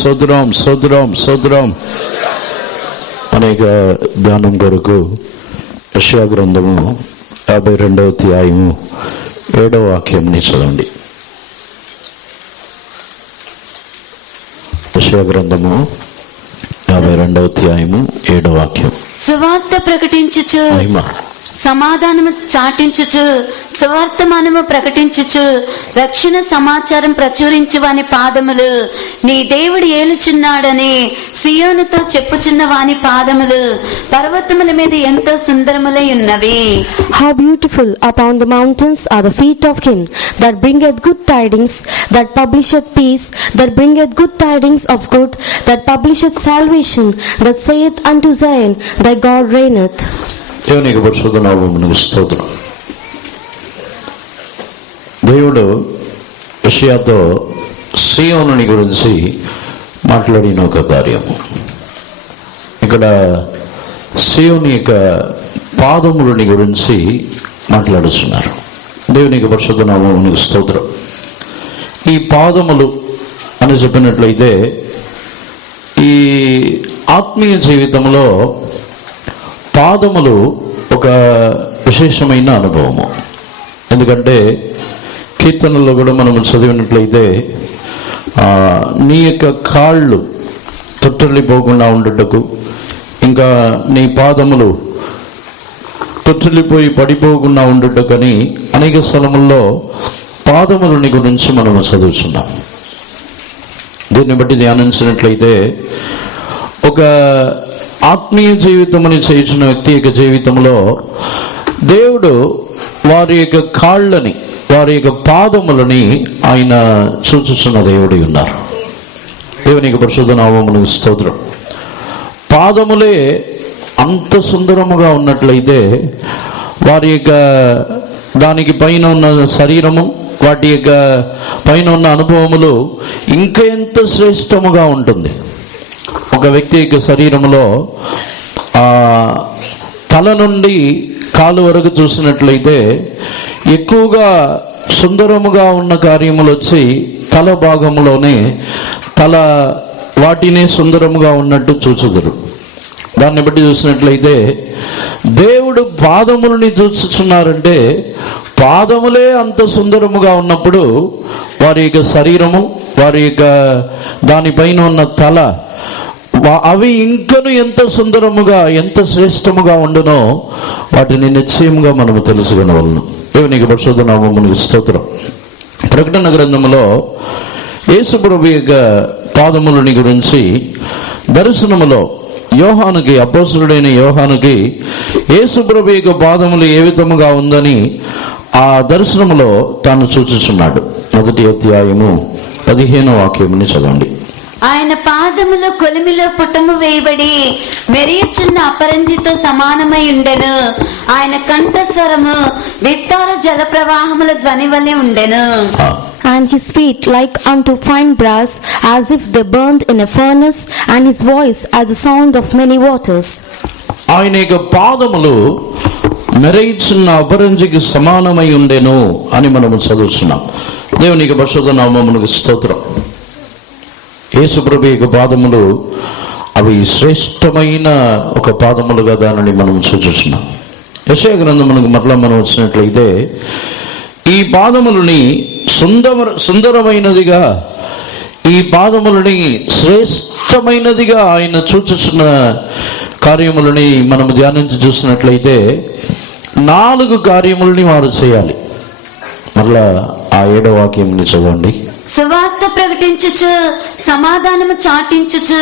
సోదరం సోదరం సోదరం అనేక ధ్యానం కొరకు యెషయా గ్రంథము 52వ అధ్యాయము 7వ వాక్యంని చదవండి. యెషయా గ్రంథము 52వ అధ్యాయము 7వ వాక్యం. సువార్త ప్రకటించుచు సమాధానము చాటించుచు సువార్తమానము ప్రకటించుచు రక్షణ సమాచారం ప్రచురించు వాని పాదములు నీ దేవుడు ఏలుచున్నాడని సియోనుతో చెప్పుచున్న వాని పాదములు పర్వతముల మీద ఎంతో సుందరములై ఉన్నవి. How beautiful upon the mountains are the feet of him that bringeth good tidings, that publisheth peace, that bringeth good tidings of good, that publisheth salvation, that saith unto Zion, thy God reigneth. దేవునికి పరిశుద్ధ నామమునకు స్తోత్రం. దేవుడు యెషయాతో సీయోనుని గురించి మాట్లాడిన ఒక కార్యము. ఇక్కడ సీయోను యొక్క పాదములని గురించి మాట్లాడుతున్నారు. దేవునికి పరిశుద్ధ నామమునకు స్తోత్రం. ఈ పాదములు అని చెప్పినట్లయితే ఈ ఆత్మీయ జీవితంలో పాదములు ఒక విశేషమైన అనుభవము. ఎందుకంటే కీర్తనలో కూడా మనం చదివినట్లయితే నీ యొక్క కాళ్ళు తొట్టిల్లిపోకుండా ఉండటకు, ఇంకా నీ పాదములు తొట్టిల్లిపోయి పడిపోకుండా ఉండటకని అనేక స్థలముల్లో పాదములని గురించి మనం చదువుతున్నాం. దీన్ని బట్టి ధ్యానించినట్లయితే ఒక ఆత్మీయ జీవితం అని చేసిన వ్యక్తి యొక్క జీవితంలో దేవుడు వారి యొక్క కాళ్ళని, వారి యొక్క పాదములని ఆయన చూచుచున్న దేవుడి ఉన్నారు. దేవునికి పరిశుద్ధ నామమునకు స్తోత్రం. పాదములే అంత సుందరముగా ఉన్నట్లయితే వారి యొక్క దానికి పైన ఉన్న శరీరము, వాటి యొక్క పైన ఉన్న అనుభవములు ఇంకా ఎంత శ్రేష్టముగా ఉంటుంది. ఒక వ్యక్తి యొక్క శరీరంలో తల నుండి కాలు వరకు చూసినట్లయితే ఎక్కువగా సుందరముగా ఉన్న కార్యములు వచ్చి తల భాగంలోనే వాటినే సుందరముగా ఉన్నట్టు చూచుదురు. దాన్ని బట్టి చూసినట్లయితే దేవుడు పాదములని చూస్తున్నారంటే పాదములే అంత సుందరముగా ఉన్నప్పుడు వారి యొక్క శరీరము, వారి యొక్క దానిపైన ఉన్న తల, అవి ఇంకను ఎంత సుందరముగా, ఎంత శ్రేష్టముగా ఉండునో వాటిని నిశ్చయముగా మనము తెలుసుకొనవలెను. దేవునికి పరిశుద్ధ నామమునకు స్తోత్రం. ప్రకటన గ్రంథములో యేసు ప్రభువు యొక్క పాదములని గురించి దర్శనములో యోహానుకి, అపోస్తలుడైన యోహానుకి యేసు ప్రభువు యొక్క పాదములు ఏ విధముగా ఉందని ఆ దర్శనములో తాను సూచిస్తున్నాడు. 1వ అధ్యాయము 15వ వాక్యముని చదవండి. ఆయన పాదముల కొలిమిలో పుటము వేయబడి మెరియుచున్న అపరంజితో సమానమై ఉండెను. ఆయన కంఠస్వరము విస్తార జల ప్రవాహముల ధ్వని వలె ఉండెను. And his feet like unto fine brass, as if they burned in a furnace, and his voice as the sound of many waters. ఆయన యొక్క పాదములు మెరియుచున్న అపరంజికి సమానమై ఉండెను అని మనము చదువుతున్నాం. దేవునికి పరిశుద్ధ నామమునకు స్తోత్రం. యేసు ప్రభువు యొక్క పాదములు అవి శ్రేష్టమైన ఒక పాదములుగా దానిని మనం సూచిస్తున్నాం. యెషయా గ్రంథమునకు మరలా మనం వచ్చినట్లయితే ఈ పాదములని సుందరమైనదిగా, ఈ పాదములని శ్రేష్టమైనదిగా ఆయన సూచిస్తున్న కార్యములని మనము ధ్యానించి చూసినట్లయితే 4 కార్యములని వారు చేయాలి. మరలా ఆ 7వ వాక్యంని చదవండి. సువార్త ప్రకటించుచు సమాధానము చాటించుచు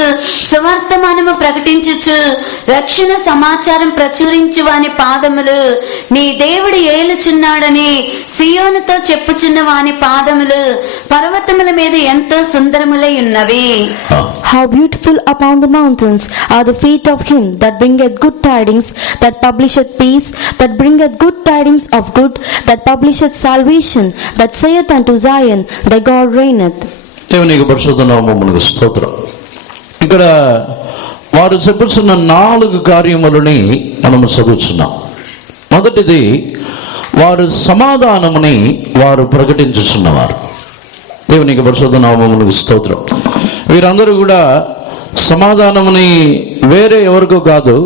సువార్తమానము ప్రకటించుచు రక్షణ సమాచారం ప్రచురించు వాని పాదములు నీ దేవుడు ఏలుచున్నాడని సియోనుతో చెప్పుచున్న వాని పాదములు పర్వతముల మీద ఎంతో సుందరములై ఉన్నవి. How beautiful upon the mountains are the feet of him that bringeth good tidings, that publisheth peace, that bringeth good tidings of good, that publisheth salvation, that saith unto Zion, thy God reigneth. దేవునికి పరిశుద్ధ నామమునకు స్తోత్రం. ఇక్కడ వారు చెప్పుచున్న 4 కార్యములని మనము చదువుతున్నాం. మొదటిది, వారు సమాధానముని వారు ప్రకటించుచున్నవారు. దేవునికి పరిశుద్ధ నామమునకు స్తోత్రం. వీరందరూ కూడా సమాధానముని వేరే ఎవరికో కాదు,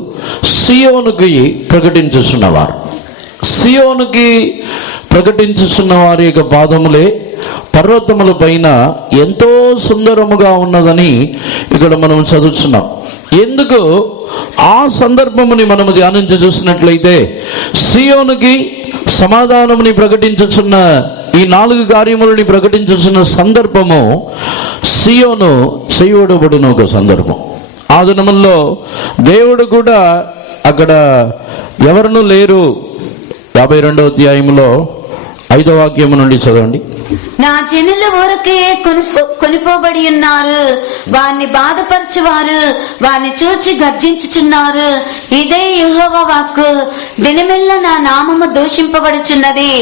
సియోనుకి ప్రకటించుచున్నవారు. సియోనుకి ప్రకటించుచున్న వారి యొక్క పాదములే పర్వతముల పైన ఎంతో సుందరముగా ఉన్నదని ఇక్కడ మనం చదువుతున్నాం. ఎందుకు ఆ సందర్భముని మనము ధ్యానించి చూసినట్లయితే, సియోనుకి సమాధానముని ప్రకటించుచున్న ఈ 4 కార్యములని ప్రకటించుచున్న సందర్భము సియోను చేయబడిన ఒక సందర్భం. ఆ దినముల్లో దేవుడు కూడా అక్కడ ఎవరునూ లేరు. 52వ అధ్యాయంలో 5వ వాక్యము నుండి చదవండి. నా జనుల ఊరకే కొనిపోబడి ఉన్నారు, వారిని బాధపరచువారు వారిని చూచి గర్జించుచున్నారు. ఇదే యెహోవా వాక్కు. దినమెల్లా నా నామము దూషింపబడుచున్నది,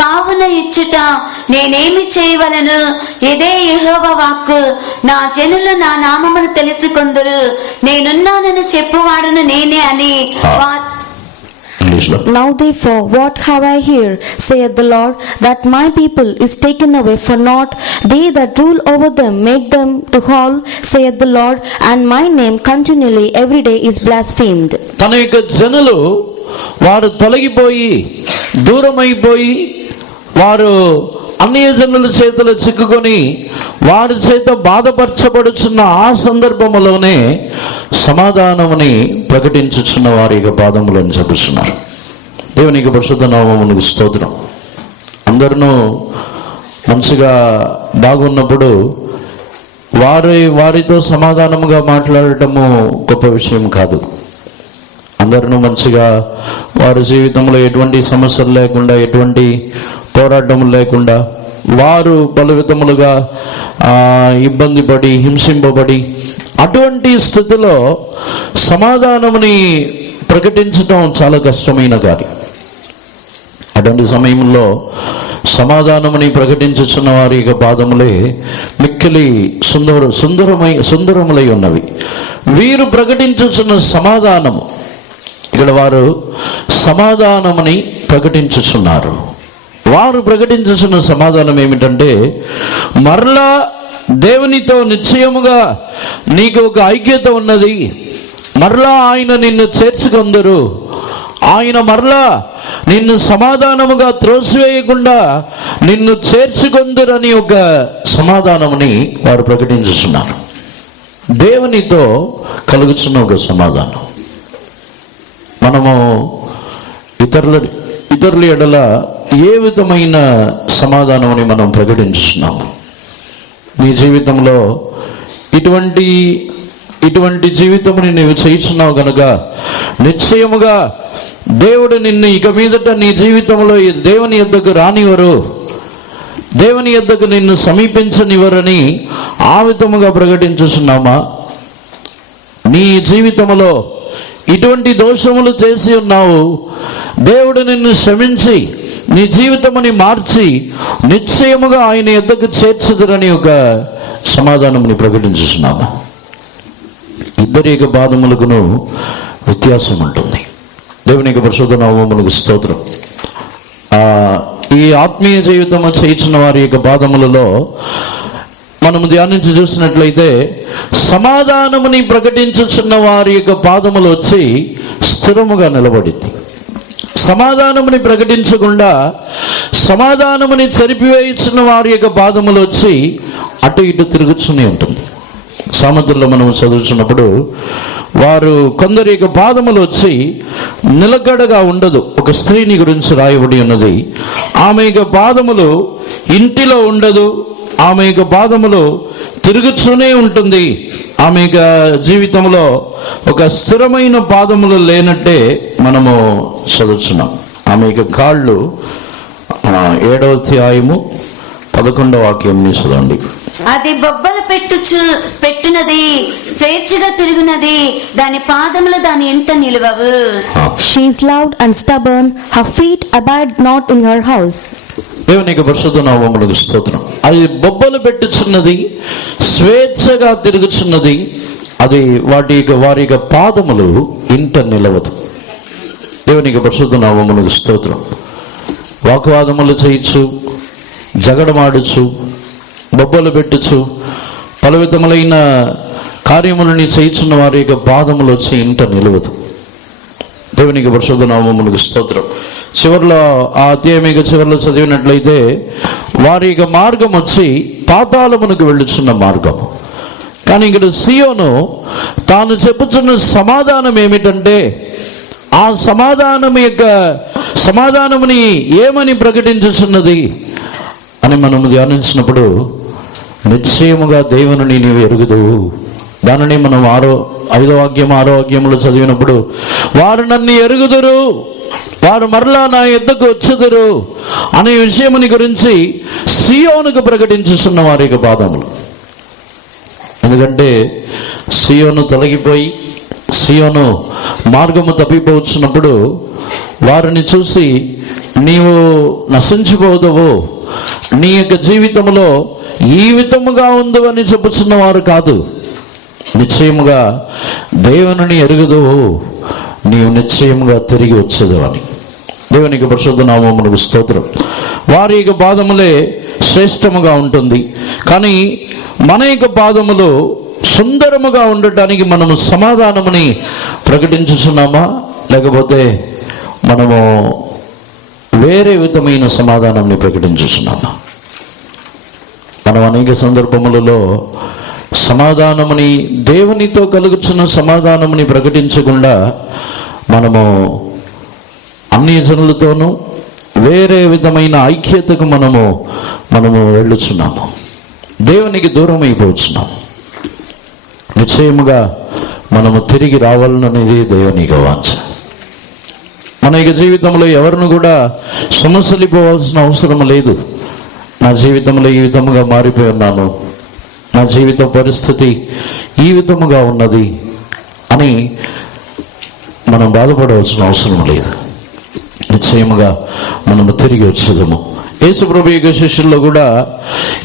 కావున ఇచ్చుట నేనేమి చేయవలను? ఇదే యెహోవా వాక్కు. నా జనులు నా నామమును తెలుసుకొందురు, నేనున్నానని చెప్పువాడును నేనే అని. Now therefore, what have I here, saith the Lord, that my people is taken away for naught? They that rule over them make them to howl, saith the Lord, and my name continually every day is blasphemed. తన యొక్క జనులు వారు తొలగిపోయి దూరమైపోయి వారు అన్య జనుల చేతులు చిక్కుకొని వారి చేత బాధపరచబడుచున్న ఆ సందర్భములోనే సమాధానముని ప్రకటించుచున్న వారి యొక్క పాదములను చెప్పుచున్నారు. దేవునికి పరిశుద్ధ నామమునకు స్తోత్రం. అందరూ మంచిగా బాగున్నప్పుడు వారితో సమాధానముగా మాట్లాడటము గొప్ప విషయం కాదు. అందరూ మంచిగా వారి జీవితంలో ఎటువంటి సమస్యలు లేకుండా, ఎటువంటి పోరాటములు లేకుండా, వారు పలు విధములుగా ఇబ్బంది పడి హింసింపబడి అటువంటి స్థితిలో సమాధానముని ప్రకటించడం చాలా కష్టమైన కార్యం. అటువంటి సమయంలో సమాధానముని ప్రకటించుచున్న వారి యొక్క పాదములే మిక్కిలి సుందరములై ఉన్నవి. వీరు ప్రకటించుచున్న సమాధానము, ఇక్కడ వారు సమాధానముని ప్రకటించుచున్నారు. వారు ప్రకటించుచున్న సమాధానం ఏమిటంటే, మరలా దేవునితో నిశ్చయముగా నీకు ఒక ఐక్యత ఉన్నది, మరలా ఆయన నిన్ను చేర్చుకొందరు, ఆయన మరలా నిన్ను సమాధానముగా త్రోసివేయకుండా నిన్ను చేర్చుకొందరని ఒక సమాధానముని వారు ప్రకటించుచున్నారు. దేవునితో కలుగుతున్న ఒక సమాధానం. మనము ఇతరుల ఎడల ఏ విధమైన సమాధానముని మనం ప్రకటించుతున్నాము? నీ జీవితంలో ఇటువంటి జీవితముని నీవు చేస్తున్నావు కనుక నిశ్చయముగా దేవుడు నిన్ను ఇక మీదట నీ జీవితంలో దేవుని యొద్దకు రానివ్వరు, దేవుని యొద్దకు నిన్ను సమీపించనివ్వరని ఆ విధముగా ప్రకటించుతున్నామా? నీ జీవితంలో ఇటువంటి దోషములు చేసి ఉన్నావు, దేవుడు నిన్ను క్షమించి నీ జీవితముని మార్చి నిశ్చయముగా ఆయన యొద్దకు చేర్చుదురని ఒక సమాధానముని ప్రకటించుతున్నామా? ఇద్దరి యొక్క పాదములకును వ్యత్యాసం ఉంటుంది. దేవునికి పరిశుద్ధ నామమునకు స్తోత్రం. ఈ ఆత్మీయ జీవితము చేయించిన వారి యొక్క పాదములలో మనము ధ్యానించి చూసినట్లయితే, సమాధానముని ప్రకటించుచున్న వారి యొక్క పాదములు వచ్చి స్థిరముగా నిలబడింది. సమాధానముని ప్రకటించకుండా సమాధానముని చెరిపివేయుచున్న వారి యొక్క పాదములు వచ్చి అటు ఇటు తిరుగుతూనే ఉంటుంది. సామెతల్లో మనం చదువుతున్నప్పుడు వారు కొందరి యొక్క పాదములు వచ్చి నిలకడగా ఉండదు. ఒక స్త్రీని గురించి రాయబడి ఉన్నది, ఆమె యొక్క పాదములు ఇంటిలో ఉండదు, ఆమె యొక్క పాదములు తిరుగుతూనే ఉంటుంది. ఆమె యొక్క జీవితంలో ఒక స్థిరమైన పాదములు లేనట్టే మనము చదువుతున్నాం. ఆమె యొక్క కాళ్ళు 7వ అధ్యాయము 11వ వాక్యం చదవండి. అది బొబ్బలు పెట్టునది, స్వేచ్ఛగా తిరుగునది, దాని పాదములు దాని ఇంట నిలువవు. She is loud and stubborn, her feet abide not in her house. దేవునికి పరిశుద్ధ నామమునకు స్తోత్రం. అది బొబ్బలు పెట్టుచున్నది, స్వేచ్ఛగా తిరుగుచున్నది, అది వారి యొక్క పాదములు ఇంట నిలవదు. దేవునికి పరిశుద్ధ నామమునకు స్తోత్రం. వాగ్వాదములు చేయొచ్చు, జగడమాడచ్చు, బొబ్బలు పెట్టుచు, పలు విధములైన కార్యములని చేయుచున్న వారి యొక్క పాదములు వచ్చి ఇంట నిలవదు. దేవునికి పరిశుద్ధ నామములకు స్తోత్రం. చివరిలో ఆ అధ్యాయం చివరిలో చదివినట్లయితే వారి యొక్క మార్గం వచ్చి పాతాళమునకు వెళ్ళుచున్న మార్గం. కానీ ఇక్కడ సియోను తాను చెప్పుచున్న సమాధానం ఏమిటంటే, ఆ సమాధానముని ఏమని ప్రకటించుచున్నది అని మనము ధ్యానించినప్పుడు, నిశ్చయముగా దేవుని నీవు ఎరుగుదువు. దానిని మనం 5వ వాక్యం 6వ వాక్యంలో చదివినప్పుడు, వారు నన్ను ఎరుగుదురు, వారు మరలా నా యొద్దకు వచ్చుదురు అనే విషయముని గురించి సియోనుకు ప్రకటించుతున్న వారి యొక్క పాదములు. ఎందుకంటే సియోను తొలగిపోయి సియోను మార్గము తప్పిపోవచ్చున్నప్పుడు వారిని చూసి నీవు నశించిపోదవు, నీ యొక్క జీవితంలో ఈ విధముగా ఉందో అని చెప్పుచున్న వారు కాదు, నిశ్చయముగా దేవుని ఎరుగుదువు, నీవు నిశ్చయముగా తిరిగి వచ్చేదు అని. దేవునికి పరిశుద్ధ నామమునకు స్తోత్రం. వారి యొక్క పాదములే శ్రేష్టముగా ఉంటుంది. కానీ మన యొక్క పాదములు సుందరముగా ఉండటానికి మనము సమాధానముని ప్రకటించుచున్నామా, లేకపోతే మనము వేరే విధమైన సమాధానాన్ని ప్రకటించుచున్నామా? మనం అనేక సందర్భములలో సమాధానముని, దేవునితో కలుగుచున్న సమాధానముని ప్రకటించకుండా మనము అన్ని జనులతోనూ వేరే విధమైన ఐక్యతకు మనము వెళ్ళుచున్నాము, దేవునికి దూరం అయిపోతున్నాము. నిశ్చయముగా మనము తిరిగి రావాలనేది దేవునికి వాంఛ. మన యొక్క జీవితంలో ఎవరిని కూడా సమస్యలిపోవాల్సిన అవసరం లేదు. నా జీవితంలో ఈ విధముగా మారిపోయి ఉన్నాను, నా జీవిత పరిస్థితి ఈ విధముగా ఉన్నది అని మనం బాధపడవలసిన అవసరం లేదు. నిశ్చయముగా మనము తిరిగి వచ్చేదము. యేసుప్రభు యొక్క శిష్యుల్లో కూడా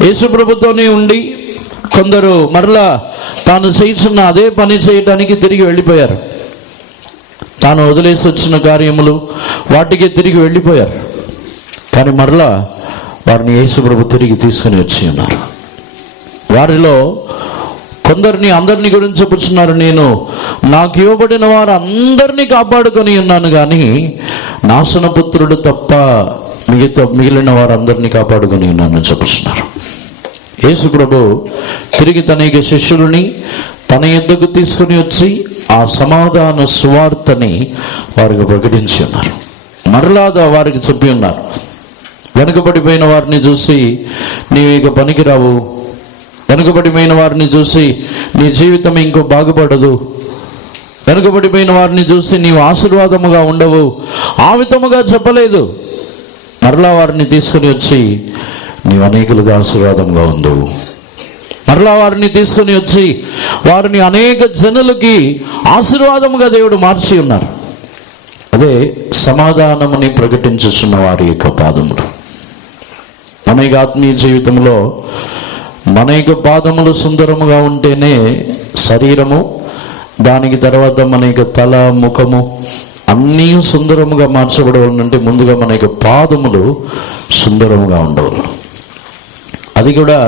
యేసుప్రభుతోనే ఉండి కొందరు మరలా తాను చేస్తున్న అదే పని చేయడానికి తిరిగి వెళ్ళిపోయారు. తాను వదిలేసి వచ్చిన కార్యములు వాటికి తిరిగి వెళ్ళిపోయారు. కానీ మరలా వారిని యేసుప్రభు తిరిగి తీసుకుని వచ్చి ఉన్నారు. వారిలో కొందరిని, అందరినీ గురించి చెప్పుచున్నారు, నేను నాకు ఇవ్వబడిన వారు అందరినీ కాపాడుకొని ఉన్నాను, కానీ నాశనపుత్రుడు తప్ప మిగిలిన వారందరినీ కాపాడుకొని ఉన్నానని చెప్పుచున్నారు. యేసుప్రభు తిరిగి తన యొక్క శిష్యులని తన యొద్దకు తీసుకుని వచ్చి ఆ సమాధాన సువార్తని వారికి ప్రకటించి ఉన్నారు. మరలా వారికి చెప్పి ఉన్నారు, వెనుకబడిపోయిన వారిని చూసి నీవు ఇక పనికిరావు, వెనుకబడిపోయిన వారిని చూసి నీ జీవితం ఇంకో బాగుపడదు, వెనుకబడిపోయిన వారిని చూసి నీవు ఆశీర్వాదముగా ఉండవు, ఆ విధముగా చెప్పలేదు. మరలా వారిని తీసుకుని వచ్చి నీవు అనేకులుగా ఆశీర్వాదంగా ఉండవు. మరలా వారిని తీసుకుని వచ్చి వారిని అనేక జనులకి ఆశీర్వాదముగా దేవుడు మార్చి ఉన్నారు. అదే సమాధానముని ప్రకటించుతున్న వారి యొక్క పాదములు. మన యొక్క ఆత్మీయ జీవితంలో మన యొక్క పాదములు సుందరముగా ఉంటేనే శరీరము, దానికి తర్వాత మన యొక్క తల, ముఖము అన్నీ సుందరముగా మార్చబడవాలంటే ముందుగా మన యొక్క పాదములు సుందరముగా ఉండవాలి. అది కూడా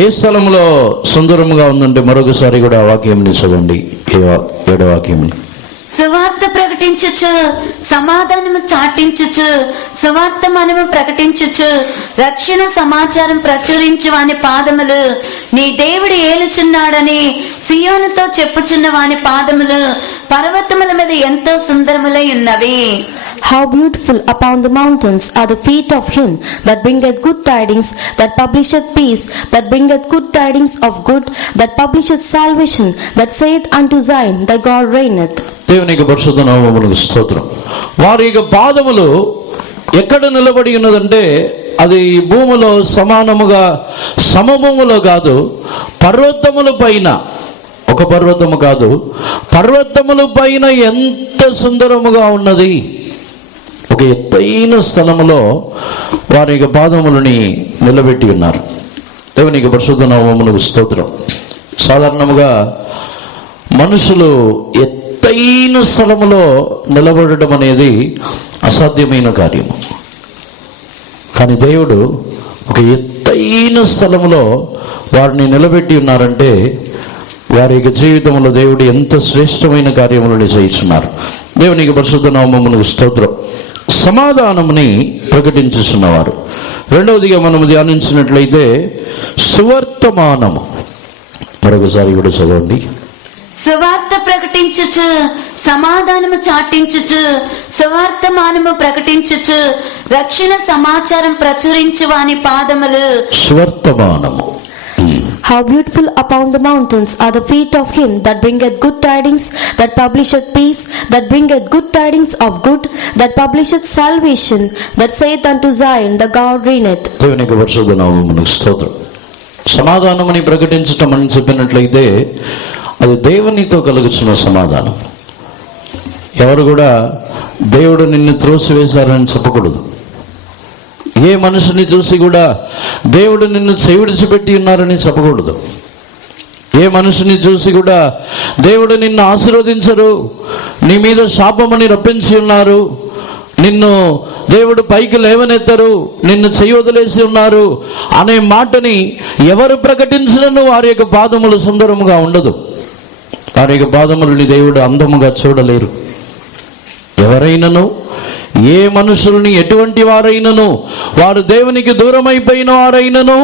ఏ స్థలంలో సుందరముగా ఉందంటే మరొకసారి కూడా ఆ వాక్యంని చదవండి, 7వ వాక్యంని. సువార్త ప్రకటించుచు, సమాధానము చాటించుచు, సువార్త మనము ప్రకటించుచు, రక్షణ సమాచారం ప్రచురించు వాని పాదములు నీ దేవుడు ఏలుచున్నాడని సియోనుతో చెప్పుచున్న వాని పాదములు పర్వతముల మీద ఎంతో సుందరములై ఉన్నవి. How beautiful upon the mountains are the feet of him that bringeth good tidings, that publisheth peace, that bringeth good tidings of good, that publisheth salvation, that saith unto Zion, thy God reigneth. దేవునికి పరిశుద్ధ నామమునకు స్తోత్రం. వారి యొక్క పాదములు ఎక్కడ నిలబడి ఉన్నదంటే అది భూమిలో సమభూములో కాదు, పర్వతముల పైన. ఒక పర్వతము కాదు, పర్వతముల పైన ఎంత సుందరముగా ఉన్నది. ఒక ఎత్తైన స్థలములో వారి యొక్క పాదములని నిలబెట్టి ఉన్నారు. దేవునికి పరిశుద్ధ నామమునకు స్తోత్రం. సాధారణముగా మనుషులు ఎత్తైన స్థలములో నిలబడడం అనేది అసాధ్యమైన కార్యము. కానీ దేవుడు ఒక ఎత్తైన స్థలములో వారిని నిలబెట్టి ఉన్నారంటే వారి యొక్క జీవితంలో దేవుడు ఎంత శ్రేష్టమైన కార్యములను చేస్తున్నారు. దేవునికి పరిశుద్ధ నామమునకు స్తోత్రం. సమాధానముని ప్రకటించుచున్నవారు. రెండవదిగా మనము ధ్యానించినట్లయితే సువర్తమానము. మరొకసారి కూడా చదవండి. సువార్త ప్రకటించుచు సమాధానము చాటించుచు సువార్తమానము ప్రకటించుచు రక్షణ సమాచారం ప్రచురించు వాని పాదములు. సువర్తమానము. How beautiful upon the mountains are the feet of him that bringeth good tidings, that publisheth peace, that bringeth good tidings of good, that publisheth salvation, that saith unto Zion, the God reigneth. దేవునికి పరిశుద్ధ నామమునకు స్తోత్రం. సమాధానమని ప్రకటించటం అని చెప్పినట్లయితే అది దేవునితో కలుగుతున్న సమాధానం. ఎవరు కూడా దేవుడు నిన్ను త్రోసివేశారని చెప్పకూడదు. ఏ మనుషుని చూసి కూడా దేవుడు నిన్ను విడిచిపెట్టి ఉన్నారని చెప్పకూడదు. ఏ మనుషుని చూసి కూడా దేవుడు నిన్ను ఆశీర్వదించరు, నీ మీద శాపమని రప్పించి ఉన్నారు, నిన్ను దేవుడు పైకి లేవనెత్తరు, నిన్ను వదిలేసి ఉన్నారు అనే మాటని ఎవరు ప్రకటించినను వారి యొక్క పాదములు సుందరముగా ఉండదు. వారి యొక్క పాదములని దేవుడు అందముగా చూడలేరు. ఎవరైనను ఏ మనుషుల్ని ఎటువంటి వారైనను వారు దేవునికి దూరమైపోయిన వారైనను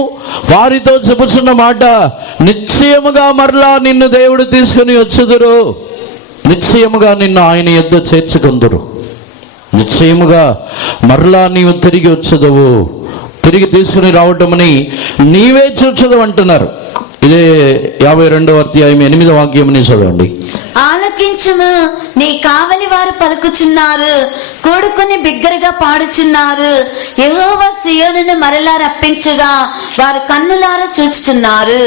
వారితో చెప్పుచున్న మాట, నిశ్చయముగా మరలా నిన్ను దేవుడు తీసుకుని వచ్చుదురు, నిశ్చయముగా నిన్ను ఆయన యొద్ద చేర్చుకుందురు, నిశ్చయముగా మరలా నీవు తిరిగి వచ్చుదవు, తిరిగి తీసుకుని రావటమని నీవే చూచదు అంటున్నారు. ఇదే 52వ అధ్యాయం 8వ వాక్యముని చదవండి. ఆలకించుము, నీ కావలి వారు పలుకుచున్నారు, కూడుకుని బిగ్గరగా పాడుచున్నారు. యెహోవా సియోనును మరలా రప్పించగా వారు కన్నులారా చూచుచున్నారు.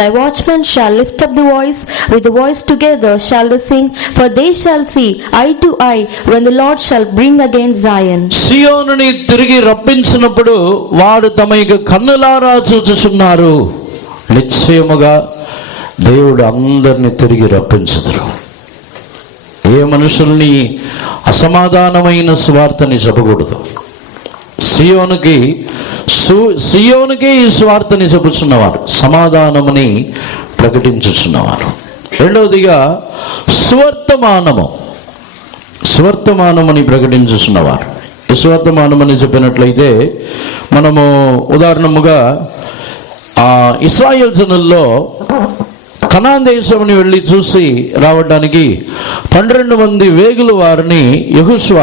Thy watchmen shall lift up the voice, with the voice together shall they sing, for they shall see eye to eye when the Lord shall bring again Zion. సియోనుని తిరిగి రప్పించినప్పుడు వారు తమ యొక్క కన్నులారా చూచుచున్నారు. నిశ్చయముగా దేవుడు అందరినీ తిరిగి రప్పించుదురు. ఏ మనుషుల్ని అసమాధానమైన స్వార్థని చెప్పకూడదు. సియోనుకి ఈ స్వార్థని చెప్పుచున్నవారు, సమాధానముని ప్రకటించుచున్నవారు. రెండవదిగా సువర్తమానమని ప్రకటించుచున్నవారు. ఈ సువర్తమానమని చెప్పినట్లయితే మనము ఉదాహరణముగా ఇశ్రాయేల్ జనుల్లో కనాన్ దేశంని వెళ్ళి చూసి రావడానికి 12 మంది వేగులు వారిని యెహోషువ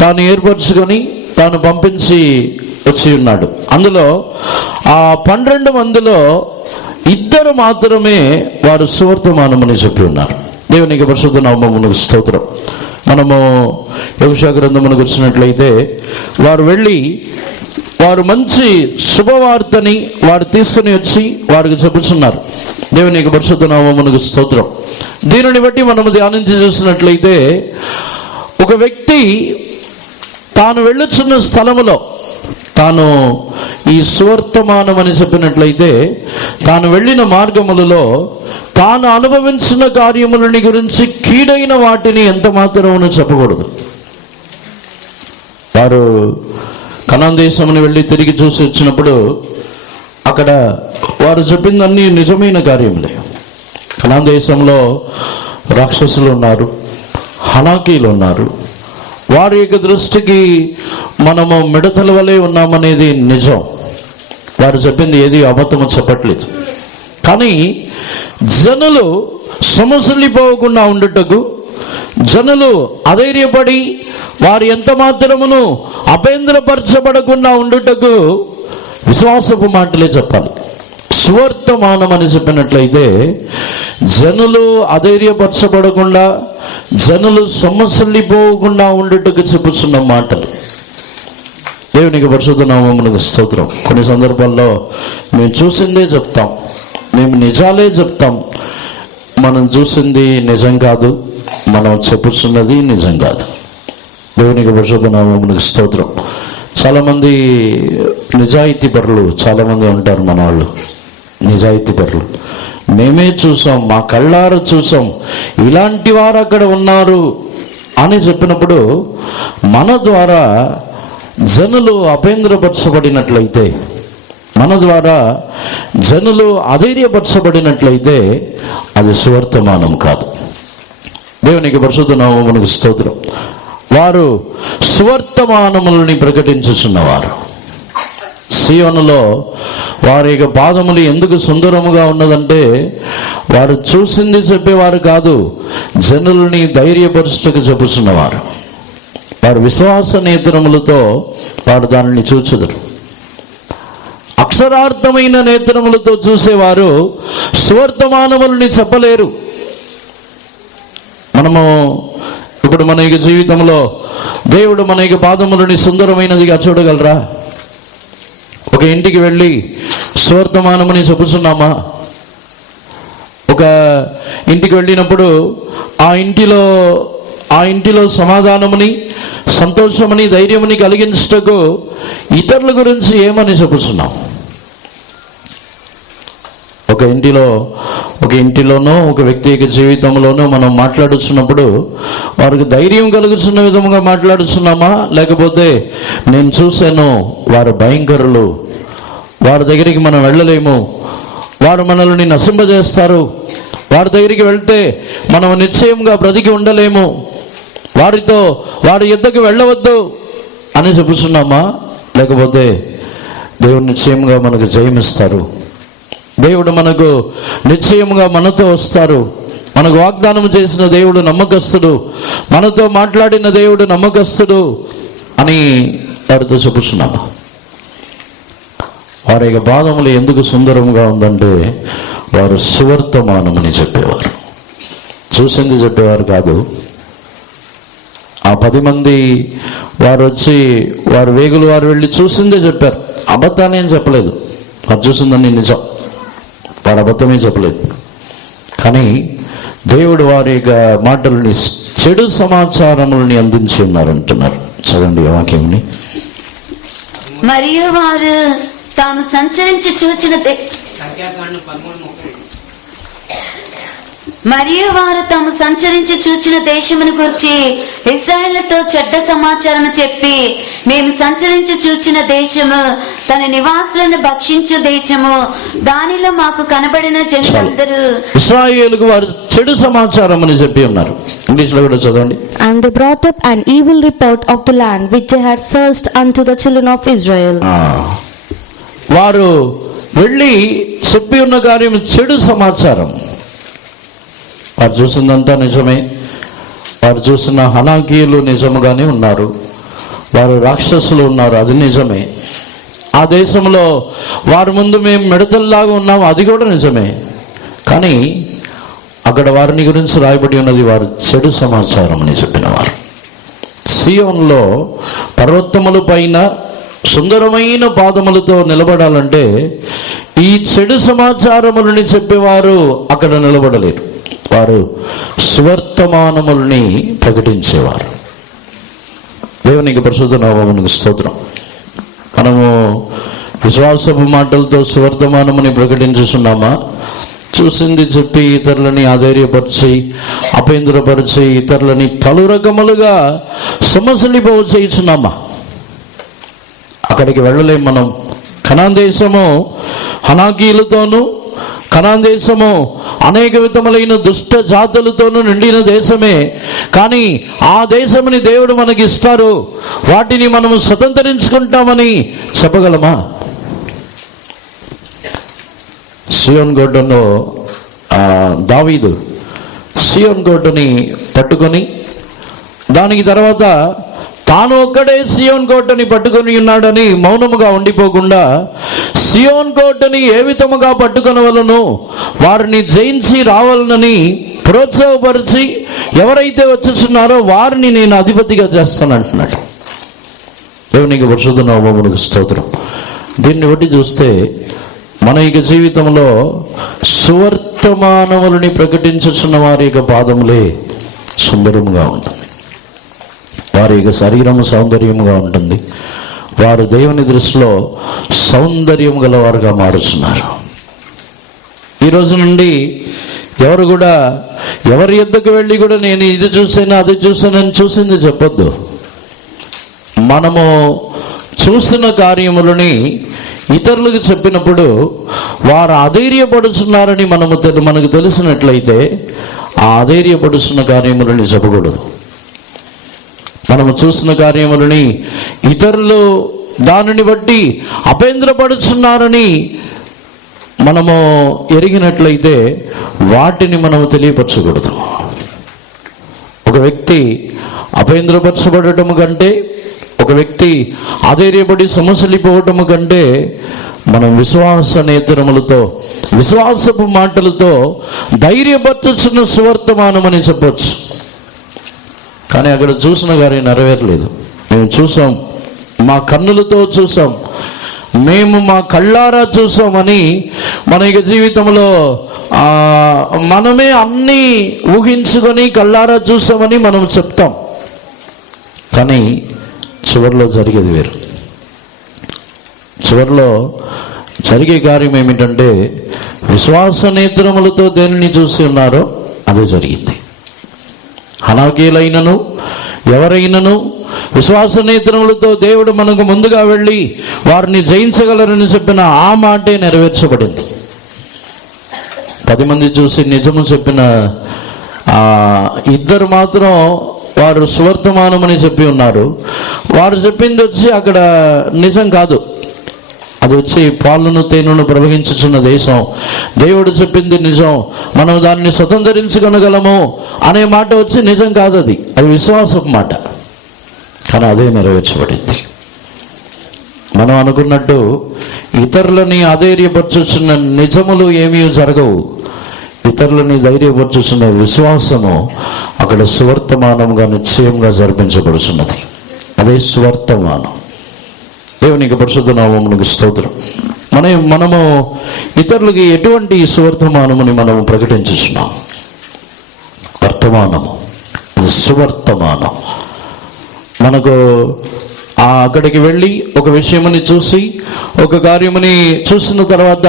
తాను ఏర్పరచుకొని తాను పంపించి వచ్చి ఉన్నాడు. అందులో ఆ 12 మందిలో 2 మాత్రమే వారు సువర్తమానమని చెప్పి ఉన్నారు. దేవునికి పరిశుద్ధ నామమునకు స్తోత్రం. మనము యెహోషువ గ్రంథమునకు వచ్చినట్లయితే వారు వెళ్ళి వారు మంచి శుభవార్తని వారు తీసుకుని వచ్చి వారికి చెప్పుచున్నారు. దేవునికి పరిశుద్ధ నామమునకు స్తోత్రం. దీనిని బట్టి మనము ధ్యానించి చూసినట్లయితే ఒక వ్యక్తి తాను వెళ్ళుచున్న స్థలములో తాను ఈ సువర్తమానం అని చెప్పినట్లయితే తాను వెళ్ళిన మార్గములలో తాను అనుభవించిన కార్యములని గురించి కీడైన వాటిని ఎంత మాత్రమును చెప్పకూడదు. వారు కనాన్ దేశముని వెళ్ళి తిరిగి చూసి వచ్చినప్పుడు అక్కడ వారు చెప్పిందన్నీ నిజమైన కార్యములే. కనాన్ దేశంలో రాక్షసులు ఉన్నారు, హనాకీలు ఉన్నారు. వారి యొక్క దృష్టికి మనము మిడతల వలె ఉన్నామనేది నిజం. వారు చెప్పింది ఏది అబద్ధము చెప్పట్లేదు. కానీ జనులు సొమసిల్లిపోకుండా ఉండుటకు, జనులు అధైర్యపడి వారు ఎంత మాత్రమును అపేంద్రపరచబడకుండా ఉండుటకు విశ్వాసపు మాటలే చెప్పాలి. సువర్తమానం అని చెప్పినట్లయితే జనులు అధైర్యపరచబడకుండా, జనులు సొమ్మసిల్లిపోకుండా ఉండుటకు చెప్పుచున్న మాటలు. దేవునికి పరిశుద్ధ నామమునకు స్తోత్రం. కొన్ని సందర్భాల్లో మేము చూసిందే చెప్తాం, మేము నిజాలే చెప్తాం. మనం చూసింది నిజం కాదు, మనం చెప్పుచున్నది నిజం కాదు. దేవునికి పరిశుద్ధ నామమునకు స్తోత్రం. చాలామంది నిజాయితీ పరులు చాలామంది ఉంటారు. మన వాళ్ళు నిజాయితీ పరులు, మేమే చూసాం, మా కళ్ళారా చూసాం, ఇలాంటి వారు అక్కడ ఉన్నారు అని చెప్పినప్పుడు మన ద్వారా జనులు అపేంద్రపరచబడినట్లయితే, మన ద్వారా జనులు అధైర్యపరచబడినట్లయితే అది సువర్తమానం కాదు. దేవునికి పరిశుద్ధ నామమునకు స్తోత్రం. వారు సువర్తమానములని ప్రకటించుచున్నవారు. సీయోనులో వారి యొక్క పాదములు ఎందుకు సుందరముగా ఉన్నదంటే వారు చూసింది చెప్పేవారు కాదు, జనుల్ని ధైర్యపరుచుటకు చెప్పుచున్నవారు. వారు విశ్వాస నేత్రములతో వారు దానిని చూచెదరు. అక్షరార్థమైన నేత్రములతో చూసేవారు సువర్తమానములని చెప్పలేరు. మనము ఇప్పుడు మన యొక్క జీవితంలో దేవుడు మన యొక్క పాదములని సుందరమైనదిగా చూడగలరా? ఒక ఇంటికి వెళ్ళి సువర్తమానమని చెప్పుచున్నామా? ఒక ఇంటికి వెళ్ళినప్పుడు ఆ ఇంటిలో సమాధానముని, సంతోషమని, ధైర్యముని కలిగించుటకు ఇతరుల గురించి ఏమని చెప్పుచున్నాం? ఒక ఇంటిలోనో ఒక వ్యక్తి యొక్క జీవితంలోనో మనం మాట్లాడుతున్నప్పుడు వారికి ధైర్యం కలుగుతున్న విధముగా మాట్లాడుతున్నామా? లేకపోతే నేను చూశాను, వారు భయంకరులు, వారి దగ్గరికి మనం వెళ్ళలేము, వారు మనల్ని నశింపజేస్తారు, వారి దగ్గరికి వెళ్తే మనం నిశ్చయంగా బ్రతికి ఉండలేము, వారి యుద్ధకు వెళ్ళవద్దు అని చెప్పుచున్నామా? లేకపోతే దేవుడు నిశ్చయంగా మనకు జయమిస్తారు, దేవుడు మనకు నిశ్చయముగా మనతో వస్తారు, మనకు వాగ్దానం చేసిన దేవుడు నమ్మకస్తుడు, మనతో మాట్లాడిన దేవుడు నమ్మకస్తుడు అని వారితో చెప్పుచున్నాము. వారి యొక్క పాదములు ఎందుకు సుందరముగా ఉందంటే వారు సువర్తమానమని చెప్పేవారు, చూసింది చెప్పేవారు కాదు. ఆ 10 మంది వారు వచ్చి వారు వెళ్ళి చూసిందే చెప్పారు, అబద్ధాన్ని ఏం చెప్పలేదు. వారు చూసిందని నిజం, వారు అబద్ధమే చెప్పలేదు. కానీ దేవుడు వారి యొక్క మాటలని చెడు సమాచారములని అందించి ఉన్నారంటున్నారు. చదవండి వాక్యంని. మరియు వారు తాము సంచరించి చూచిన దేశమును గురించి ఇశ్రాయేలుతో చెడ్డ సమాచారం చెప్పి, మేము సంచరించి చూచిన దేశము తన నివాసులను భక్షించు దేశము, దానిలో మాకు కనబడిన జనులందరూ. ఇశ్రాయేలుకు వారు చెడు సమాచారం అని చెప్పి ఉన్నారు. ఇంగ్లీష్ లో కూడా చదవండి. And they brought up an evil report of the land which they had searched unto the children of Israel. వారు వెళ్ళి చెప్పి ఉన్న కార్యం చెడు సమాచారం. వారు చూసిందంతా నిజమే, వారు చూసిన హనాకీయులు నిజముగానే ఉన్నారు, వారు రాక్షసులు ఉన్నారు, అది నిజమే. ఆ దేశంలో వారి ముందు మేము మిడతల్లాగా ఉన్నాము, అది కూడా నిజమే. కానీ అక్కడ వారిని గురించి రాయబడి ఉన్నది వారు చెడు సమాచారం అని చెప్పినవారు. సీయోన్లో పర్వతముల పైన సుందరమైన పాదములతో నిలబడాలంటే ఈ చెడు సమాచారములని చెప్పేవారు అక్కడ నిలబడలేరు. వారు సువర్తమానములని ప్రకటించేవారు. దేవునికి పరిశుద్ధ నామమునకు స్తోత్రం. మనము విశ్వాసపు మాటలతో సువర్తమానముని ప్రకటించుచున్నామా? చూసింది చెప్పి ఇతరులని ఆధైర్యపరిచి, అపేంద్రపరిచి, ఇతరులని పలు రకములుగా సమస్యలిపోవ చేయుచున్నామా? అక్కడికి వెళ్ళలేం మనం. కనాన్ దేశము హనాకీలతోనూ, కనాన్ దేశము అనేక విధములైన దుష్ట జాతులతోనూ నిండిన దేశమే. కానీ ఆ దేశముని దేవుడు మనకి ఇస్తారు, వాటిని మనము స్వతంత్రించుకుంటామని చెప్పగలమా? సియోన్ గొడ్డను దావీదు సియోన్ గొడ్డని పట్టుకొని, దానికి తర్వాత తాను ఒక్కడే సియోన్ కోటని పట్టుకొని ఉన్నాడని మౌనముగా ఉండిపోకుండా, సియోన్ కోటని ఏ విధముగా పట్టుకొనవలను, వారిని జయించి రావాలనని ప్రోత్సాహపరిచి ఎవరైతే వచ్చుచున్నారో వారిని నేను అధిపతిగా చేస్తానంటున్నాడు. దేవునికి పరిశుద్ధ నామమునకు స్తోత్రం. దీన్ని బట్టి చూస్తే మన యొక్క జీవితంలో సువర్తమానములని ప్రకటించుచున్న వారి యొక్క పాదములే సుందరముగా ఉంటుంది, వారి యొక్క శరీరము సౌందర్యముగా ఉంటుంది, వారు దేవుని దృష్టిలో సౌందర్యం గలవారుగా మారుతున్నారు. ఈ రోజు నుండి ఎవరు కూడా ఎవరి యొద్దకు వెళ్ళి కూడా నేను ఇది చూసాను అది చూసానని చూసింది చెప్పొద్దు. మనము చూసిన కార్యములని ఇతరులకు చెప్పినప్పుడు వారు అధైర్యపడుతున్నారని మనకు తెలిసినట్లయితే ఆ అధైర్యపడుతున్న కార్యములని చెప్పకూడదు. మనము చూసిన కార్యములని ఇతరులు దానిని బట్టి అభేంద్రపడుతున్నారని మనము ఎరిగినట్లయితే వాటిని మనము తెలియపరచకూడదు. ఒక వ్యక్తి అభేంద్రపరచబడటము కంటే, ఒక వ్యక్తి అధైర్యపడి సమస్యలిపోవటము కంటే మనం విశ్వాస నేత్రములతో, విశ్వాసపు మాటలతో ధైర్యపరచుచున్న సువర్తమానమని చెప్పొచ్చు. కానీ అక్కడ చూసిన కార్యం నెరవేరలేదు. మేము చూసాం, మా కన్నులతో చూసాం, మేము మా కళ్ళారా చూసామని మన యొక్క జీవితంలో మనమే అన్నీ ఊహించుకొని కళ్ళారా చూసామని మనం చెప్తాం. కానీ చివరిలో జరిగేది వేరు. చివరిలో జరిగే కార్యం ఏమిటంటే, విశ్వాస నేత్రములతో దేనిని చూసి ఉన్నారో అదే జరిగింది. అనాకీలైనను ఎవరైనను విశ్వాస నేత్రములతో దేవుడు మనకు ముందుగా వెళ్ళి వారిని జయించగలరని చెప్పిన ఆ మాటే నెరవేర్చబడింది. 10 మంది చూసి నిజము చెప్పిన 2 మాత్రం వారు సువర్తమానమని చెప్పి ఉన్నారు. వారు చెప్పింది వచ్చి అక్కడ నిజం కాదు, అది వచ్చి పాలును తేనెను ప్రవహించుచున్న దేశం, దేవుడు చెప్పింది నిజం, మనం దాన్ని స్వతంత్రించుకొనగలము అనే మాట వచ్చి నిజం కాదు, అది విశ్వాసపు మాట. కానీ అదే నెరవేర్చబడింది. మనం అనుకున్నట్టు ఇతరులని అధైర్యపరచుచున్న నిజములు ఏమీ జరగవు. ఇతరులని ధైర్యపరచుచున్న విశ్వాసము అక్కడ సువర్తమానంగా నిశ్చయంగా జరిపించబడుచున్నది. అదే సువర్తమానం. దేవునికి పరిశుద్ధ నామమునకు స్తోత్రం. మనము ఇతరులకి ఎటువంటి సువర్తమానముని మనము ప్రకటించుచున్నాం? వర్తమానము, సువర్తమానం. మనకు అక్కడికి వెళ్ళి ఒక విషయముని చూసి, ఒక కార్యముని చూసిన తర్వాత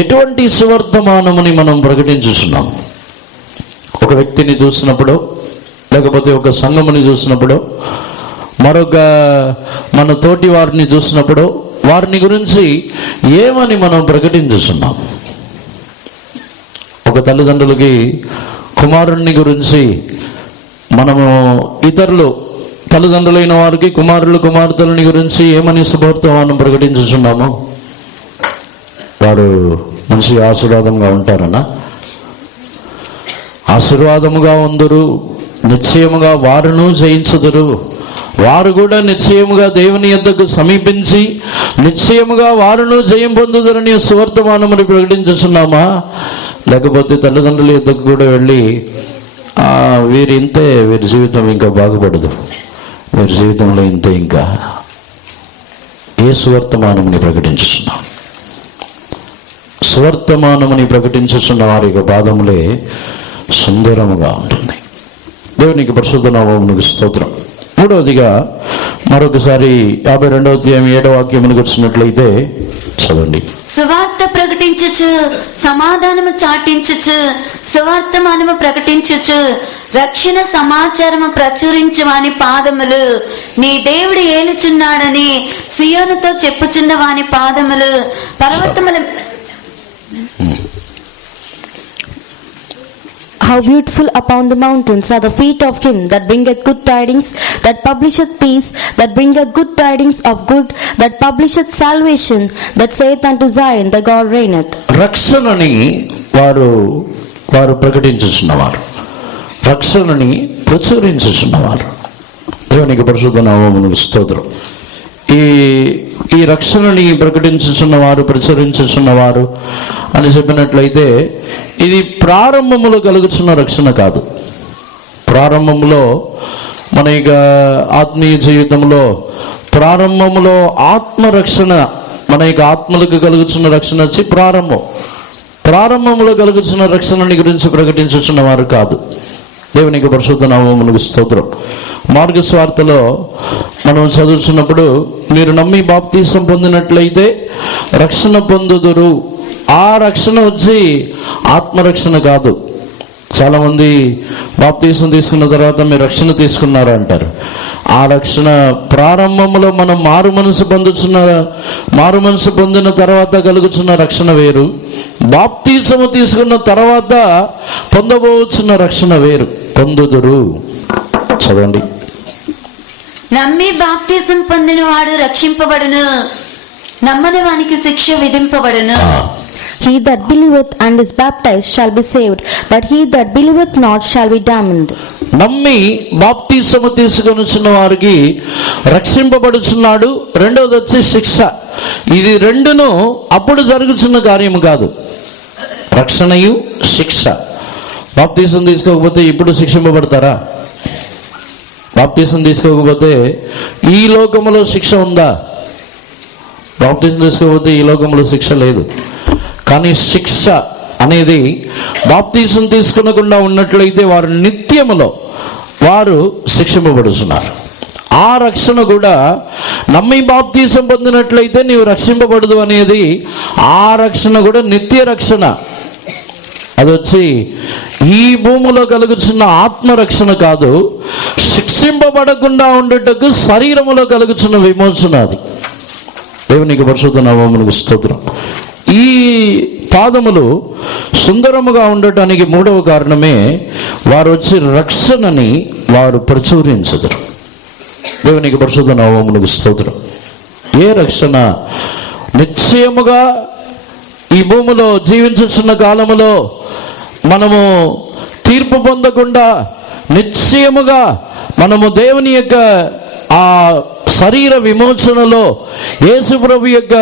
ఎటువంటి సువర్తమానముని మనం ప్రకటించుచున్నాం? ఒక వ్యక్తిని చూసినప్పుడు, లేకపోతే ఒక సంఘముని చూసినప్పుడు, మరొక మన తోటి వారిని చూసినప్పుడు వారిని గురించి ఏమని మనం ప్రకటించుచున్నాం? ఒక తల్లిదండ్రులకి కుమారుణ్ణి గురించి మనము ఇతరులు తల్లిదండ్రులైన వారికి కుమారులు కుమార్తెలని గురించి ఏమని శుభవర్తమానం ప్రకటించుచున్నాము? వారు మంచి ఆశీర్వాదంగా ఉంటారనా? ఆశీర్వాదముగా ఉందరు, నిశ్చయముగా వారును జయించుదురు, వారు కూడా నిశ్చయముగా దేవుని యొద్దకు సమీపించి నిశ్చయముగా వారును జయం పొందుదరని సువర్తమానముని ప్రకటించుచున్నామా? లేకపోతే తల్లిదండ్రుల యొద్దకు కూడా వెళ్ళి వీరి ఇంతే, వీరి జీవితం ఇంకా బాగుపడదు, వీరి జీవితంలో ఇంతే, ఇంకా ఏ సువర్తమానముని ప్రకటించుచున్నాం? సువర్తమానముని ప్రకటించుచున్న వారి యొక్క పాదములే సుందరముగా ఉంటుంది. దేవునికి పరిశుద్ధ నామమునకు స్తోత్రం. 3వదిగా మరొకసారి 52వ అధ్యాయం 7వ వాక్యమునకు వచ్చినట్లయితే చదవండి. సువార్త ప్రకటించుచు, సమాధానము చాటించుచు, సువార్తమానము ప్రకటించుచు, రక్షణ సమాచారము ప్రచురించు వాని పాదములు నీ దేవుడు ఏలుచున్నాడని సియోనుతో చెప్పుచున్న వాని పాదములు పర్వతముల. How beautiful upon the mountains are the feet of him that bringeth good tidings, that publisheth peace, that bringeth good tidings of good, that publisheth salvation, that saith unto Zion, the God reigneth. రక్షణని వారు ప్రకటించుచున్నవారు, రక్షణని ప్రచురించుచున్నవారు. దేవునికి పరిశుద్ధ నామమునకు స్తోత్రం. ఈ రక్షణని ప్రకటించుచున్నవారు, ప్రచురించుచున్నవారు అని చెప్పినట్లయితే ఇది ప్రారంభములో కలుగుతున్న రక్షణ కాదు. ప్రారంభంలో మన యొక్క ఆత్మీయ జీవితంలో ప్రారంభంలో ఆత్మరక్షణ, మన యొక్క ఆత్మలకు కలుగుతున్న రక్షణ వచ్చి ప్రారంభంలో కలుగుతున్న రక్షణని గురించి ప్రకటించుచున్న వారు కాదు. దేవునికి పరిశుద్ధ నామమునకు స్తోత్రం. మార్కు సువార్తలో మనం చదువుతున్నప్పుడు మీరు నమ్మి బాప్తీసం పొందినట్లయితే రక్షణ పొందుదురు. ఆ రక్షణ వచ్చి ఆత్మరక్షణ కాదు. చాలామంది బాప్తీసం తీసుకున్న తర్వాత మీరు రక్షణ తీసుకున్నారు అంటారు. ఆ రక్షణ ప్రారంభంలో మనం మారు మనసు పొందిన తర్వాత కలుగుతున్న రక్షణ వేరు, బాప్తీసము తీసుకున్న తర్వాత పొందబోచున్న రక్షణ వేరు. పొందుదురు, చదవండి. నమ్మి బాప్తిసం పొందిన వాడు రక్షింపబడును, నమ్మని వానికి శిక్ష విధింపబడును. He that believeth and is baptized shall be saved, but he that believeth not shall be damned. నమ్మి బాప్తీసము తీసుకొనిచున్న వారికి రక్షింపబడుచున్నాడు. రెండవది వచ్చి శిక్ష. ఇది రెండును అప్పుడు జరుగుతున్న కార్యము కాదు, రక్షణయు శిక్ష. బాప్తీసం తీసుకోకపోతే ఇప్పుడు శిక్షింపబడతారా? బాప్తీసం తీసుకోకపోతే ఈ లోకములో శిక్ష ఉందా? బాప్తీసం తీసుకోకపోతే ఈ లోకంలో శిక్ష లేదు. కానీ శిక్ష అనేది బాప్తీసం తీసుకునకుండా ఉన్నట్లయితే వారు నిత్యములో వారు శిక్షింపబడుతున్నారు. ఆ రక్షణ కూడా నమ్మి బాప్తీసం పొందినట్లయితే నీవు రక్షింపబడదు అనేది, ఆ రక్షణ కూడా నిత్య రక్షణ. అది వచ్చి ఈ భూమిలో కలుగుతున్న ఆత్మరక్షణ కాదు, శిక్షింపబడకుండా ఉండుటకు శరీరములో కలుగుతున్న విమోచన. అది దేవునికి పరిశుద్ధ నామమునకు స్తోత్రం. ఈ పాదములు సుందరముగా ఉండటానికి మూడవ కారణమే వారు వచ్చి రక్షణని వారు ప్రచురించదురు. దేవునికి పరిశుద్ధ నామమునకు స్తోత్రం. ఏ రక్షణ? నిశ్చయముగా ఈ భూమిలో జీవించుచున్న కాలములో మనము తీర్పు పొందకుండా నిశ్చయముగా మనము దేవుని యొక్క ఆ శరీర విమోచనలో యేసు ప్రభు యొక్క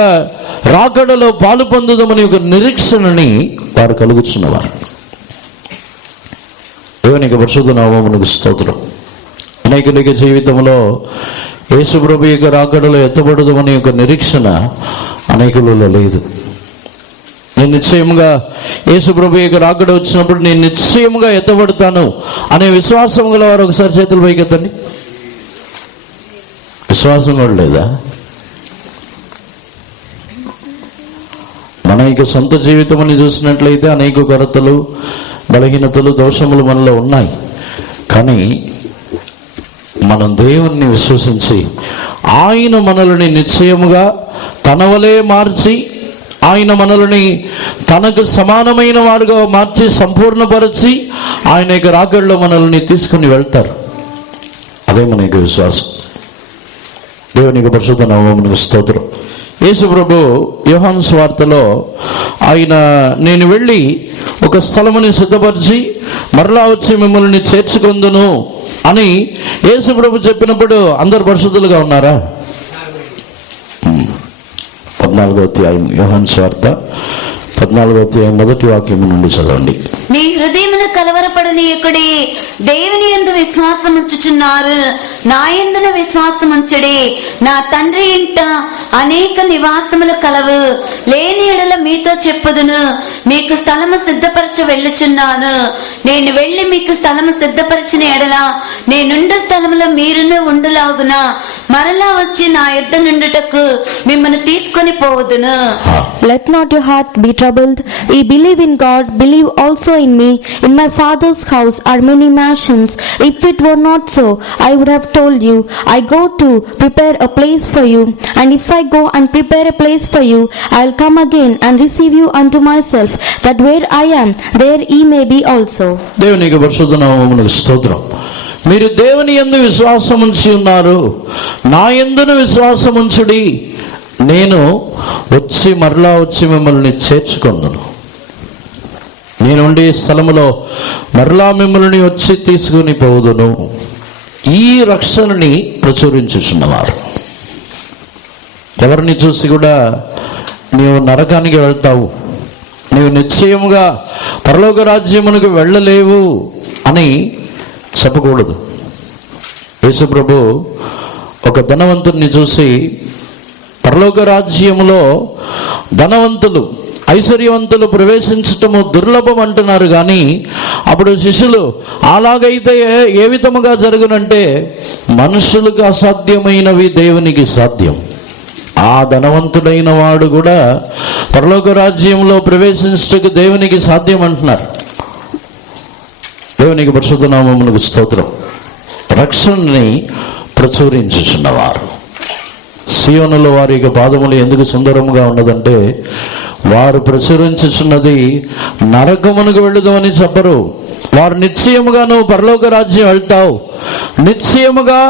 రాకడలో పాలు పొందుదామని ఒక నిరీక్షణని వారు కలుగుతున్నవారు. దేవునికి పరిశుద్ధ నామమునకు స్తోత్రం. అనేకుల జీవితంలో యేసు ప్రభు యొక్క రాకడలో ఎత్తబడదామని ఒక నిరీక్షణ అనేకులలో లేదు. నేను నిశ్చయముగా యేసు ప్రభు యొక్క రాకడ వచ్చినప్పుడు నేను నిశ్చయముగా ఎత్తబడతాను అనే విశ్వాసం గల వారు ఒకసారి చేతులు పైకెత్తండి. విశ్వాసం కూడా లేదా? మన యొక్క సొంత జీవితమని చూసినట్లయితే అనేక కొరతలు, బలహీనతలు, దోషములు మనలో ఉన్నాయి. కానీ మనం దేవుణ్ణి విశ్వసించి ఆయన మనల్ని నిశ్చయముగా తన వలే మార్చి, ఆయన మనల్ని తనకు సమానమైన వారుగా మార్చి సంపూర్ణపరిచి ఆయన యొక్క రాకడలో మనల్ని తీసుకుని వెళ్తారు. అదే మన యొక్క విశ్వాసం. దేవునికి పరిశుద్ధ నామమునకు స్తోత్రం. యేసు ప్రభు యోహాను సువార్తలో ఆయన నేను వెళ్ళి ఒక స్థలముని సిద్ధపరిచి మరలా వచ్చి మిమ్మల్ని చేర్చుకొందును అని యేసు ప్రభు చెప్పినప్పుడు అందరు పరిశుద్ధులుగా ఉన్నారా? 14వ అధ్యాయం యోహాను సువార్త 14వ అధ్యాయం 1వ వాక్యం నుండి చదవండి. మీ హృదయమును కలవరపడనీయకుడి, దేవుని యందు విశ్వాసం ఉంచుచున్నారు, నా యందున విశ్వాసం ఉంచుడి. నా తండ్రి ఇంట అనేక నివాసములు కలవు, లేని ఎడల మీతో చెప్పుదును. మీకు స్థలము సిద్ధపరచ వెళ్ళుచున్నాను. నేను వెళ్ళి మీకు స్థలము సిద్ధపరిచిన ఎడల నేనుండు స్థలములో మీరును ఉండులాగున మరలా వచ్చి నా యొద్ద నుండుటకు మిమ్మల్ని తీసుకొని పోవుదును. Let not your heart be troubled. Ye believe in God, believe also in me. In my Father's house are many mansions. If it were not so, I would have told you. I go to prepare a place for you. And if I go and prepare a place for you, I will come again and receive you unto myself, that where I am, there ye may be also. దేవునికి పరిశుద్ధ నామమునకు స్తోత్రం. మీరు దేవుని యందు విశ్వాసం ఉంచి ఉన్నారు, నా యందున విశ్వాసం ఉంచుడి. నేను వచ్చి మరలా వచ్చి మిమ్మల్ని చేర్చుకొందును. నేను ఉండే స్థలములో మరలా మిమ్మల్ని వచ్చి తీసుకుని పోదును. ఈ రక్షణని ప్రచురించుచున్నవారు. ఎవరిని చూసి కూడా నీవు నరకానికి వెళ్తావు, నీవు నిశ్చయముగా పరలోక రాజ్యమునకు వెళ్ళలేవు అని చెప్పకూడదు. యేసు ప్రభు ఒక ధనవంతుడిని చూసి పరలోక రాజ్యములో ధనవంతులు, ఐశ్వర్యవంతులు ప్రవేశించటము దుర్లభం అంటున్నారు. కానీ అప్పుడు శిష్యులు అలాగైతే ఏ విధముగా జరుగునంటే మనుషులకు అసాధ్యమైనవి దేవునికి సాధ్యం. ఆ ధనవంతుడైన వాడు కూడా పరలోక రాజ్యంలో ప్రవేశించటకు దేవునికి సాధ్యం అంటున్నారు. దేవునికి పరిశుద్ధ నామమునకు స్తోత్రం. రక్షణని ప్రచురించుచున్నవారు. సియోనులో వారి యొక్క పాదములు ఎందుకు సుందరముగా ఉన్నదంటే వారు ప్రచురించుచున్నది నరకమునకు వెళ్ళుదామని చెప్పరు. వారు నిశ్చయముగా నువ్వు పరలోక రాజ్యం వెళ్తావు, నిశ్చయముగా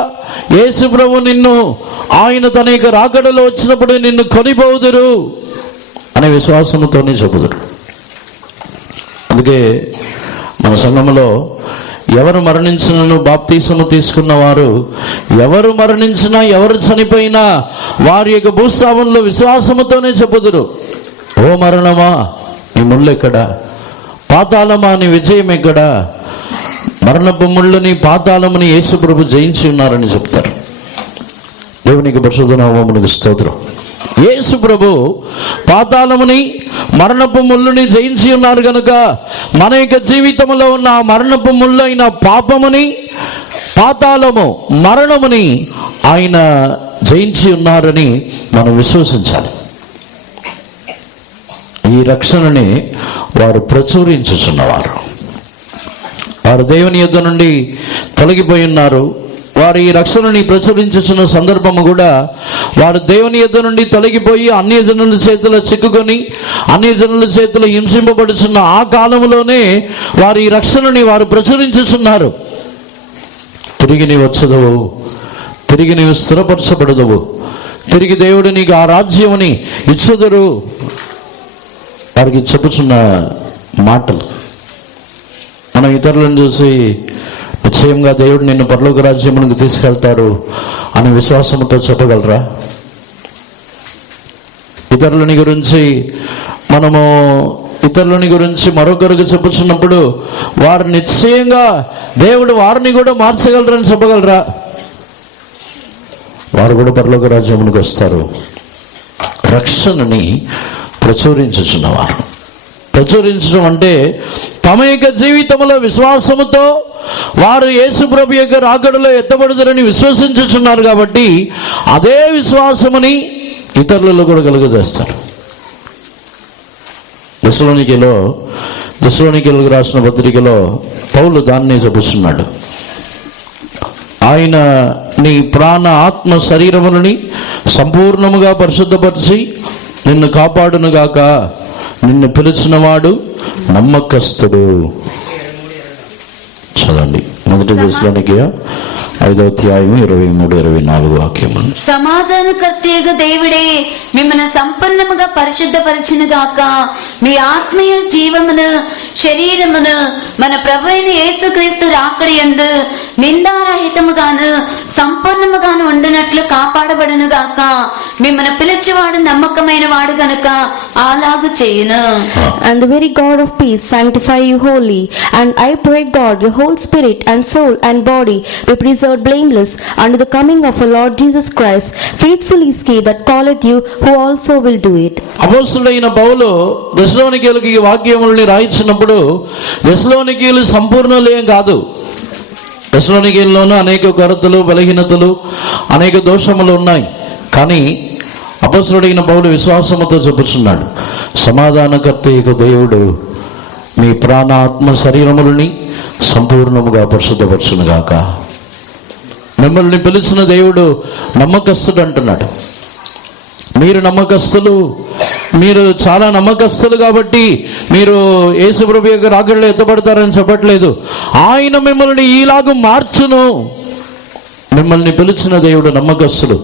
యేసు ప్రభు నిన్ను ఆయన తన యొక్క రాకడలో వచ్చినప్పుడు నిన్ను కొనిపోదురు అనే విశ్వాసముతోనే చెబుదురు. అందుకే మన సంఘములో ఎవరు మరణించినను బాప్తీసము తీసుకున్న వారు, ఎవరు మరణించినా ఎవరు చనిపోయినా వారి యొక్క భూస్థాపనలో విశ్వాసముతోనే చెప్పుదురు. ఓ మరణమా నీ ముళ్ళు ఎక్కడా, పాతాళమా నీ విజయం ఎక్కడా, మరణపు ముళ్ళుని పాతాళముని యేసు ప్రభు జయించి ఉన్నారని చెప్తారు. దేవునికి పరిశుద్ధ నామమునకు స్తోత్రం. యేసు ప్రభు పాతాళముని మరణపు ముళ్ళుని జయించి ఉన్నారు కనుక మన యొక్క జీవితంలో ఉన్న మరణపు ముళ్ళు అయిన పాపముని, పాతాళము, మరణముని ఆయన జయించి ఉన్నారని మనం విశ్వసించాలి. ఈ రక్షణని వారు ప్రచురించుచున్నవారు. వారు దేవుని యొద్ద నుండి తొలగిపోయి ఉన్నారు. వారు ఈ రక్షణని ప్రచురించుచున్న సందర్భము కూడా వారు దేవుని యొద్ద నుండి తొలగిపోయి అన్యజనుల చేతిలో చిక్కుకొని అన్యజనుల చేతిలో హింసింపబడుచున్న ఆ కాలంలోనే వారు ఈ రక్షణని వారు ప్రచురించుచున్నారు. తిరిగి నీవు వచ్చదవు, తిరిగి నీవు స్థిరపరచబడదవు, తిరిగి దేవుడు నీకు ఆ రాజ్యముని ఇచ్చుదురు వారికి చెప్పుచున్న మాటలు. మనం ఇతరులను చూసి నిశ్చయంగా దేవుడు నిన్ను పరలోక రాజ్యమునికి తీసుకెళ్తారు అనే విశ్వాసంతో చెప్పగలరా? ఇతరులని గురించి మరొకరికి చెప్పుచున్నప్పుడు వారు నిశ్చయంగా దేవుడు వారిని కూడా మార్చగలరని చెప్పగలరా? వారు కూడా పరలోక రాజ్యమునికి వస్తారు. రక్షణని ప్రచురించుచున్నవారు. ప్రచురించడం అంటే తమ యొక్క జీవితంలో విశ్వాసముతో వారు యేసు ప్రభు యొక్క రాకడలో ఎత్తబడుదరని విశ్వసించుచున్నారు కాబట్టి అదే విశ్వాసముని ఇతరులలో కూడా కలుగజేస్తారు. దెస్సలోనికీయులకు రాసిన పత్రికలో పౌలు దాన్ని చెబుతున్నాడు. ఆయన నీ ప్రాణ ఆత్మ శరీరములని సంపూర్ణముగా పరిశుద్ధపరిచి నిన్ను కాపాడునుగాక, నిన్ను పిలిచినవాడు నమ్మకస్తుడు. చదవండి 1 దెస్సలోనికీయ 5వ అధ్యాయం 23-24 వాక్యము. సమాధానకర్తయగు దేవుడే మిమ్మల్ని సంపన్నముగా పరిశుద్ధపరచును గాక, మీ ఆత్మీయ జీవమును శరీరమును మన ప్రభువైన యేసుక్రీస్తు రాకడ యందు నిందారహితముగాను సంపూర్ణముగాను ఉండునట్లు కాపాడబడును గాక. మిమ్మల్ని పిలిచేవాడు నమ్మకమైన వాడు గనుక అలాగు చేయును. And the very God of peace sanctify you wholly, and I pray God your whole spirit and soul and body be preserved blameless unto the coming of our Lord Jesus Christ. Faithful is he that calleth you, who also will do it. అపోస్తలుడైన పౌలు దెస్సలోనికీయులకు ఈ వాక్యములను రాయించినప్పుడు దెస్సలోనికీయులు సంపూర్ణులు ఏం కాదు. దెస్సలోనికీయుల్లోనూ అనేక కొరతలు, బలహీనతలు, అనేక దోషములు ఉన్నాయి. కానీ అపోస్తలుడైన పౌలు విశ్వాసముతో చెప్పుచున్నాడు, సమాధానకర్తయగు దేవుడు మీ ప్రాణాత్మ శరీరములని సంపూర్ణముగా పరిశుద్ధపరచునుగాక. మిమ్మల్ని పిలిచిన దేవుడు నమ్మకస్తుడు అంటున్నాడు. మీరు నమ్మకస్తులు, మీరు చాలా నమ్మకస్తులు కాబట్టి మీరు యేసు ప్రభు యొక్క రాకడలో ఎత్తబడతారని చెప్పట్లేదు. ఆయన మిమ్మల్ని ఈలాగు మార్చును. మిమ్మల్ని పిలిచిన దేవుడు నమ్మకస్తుడు,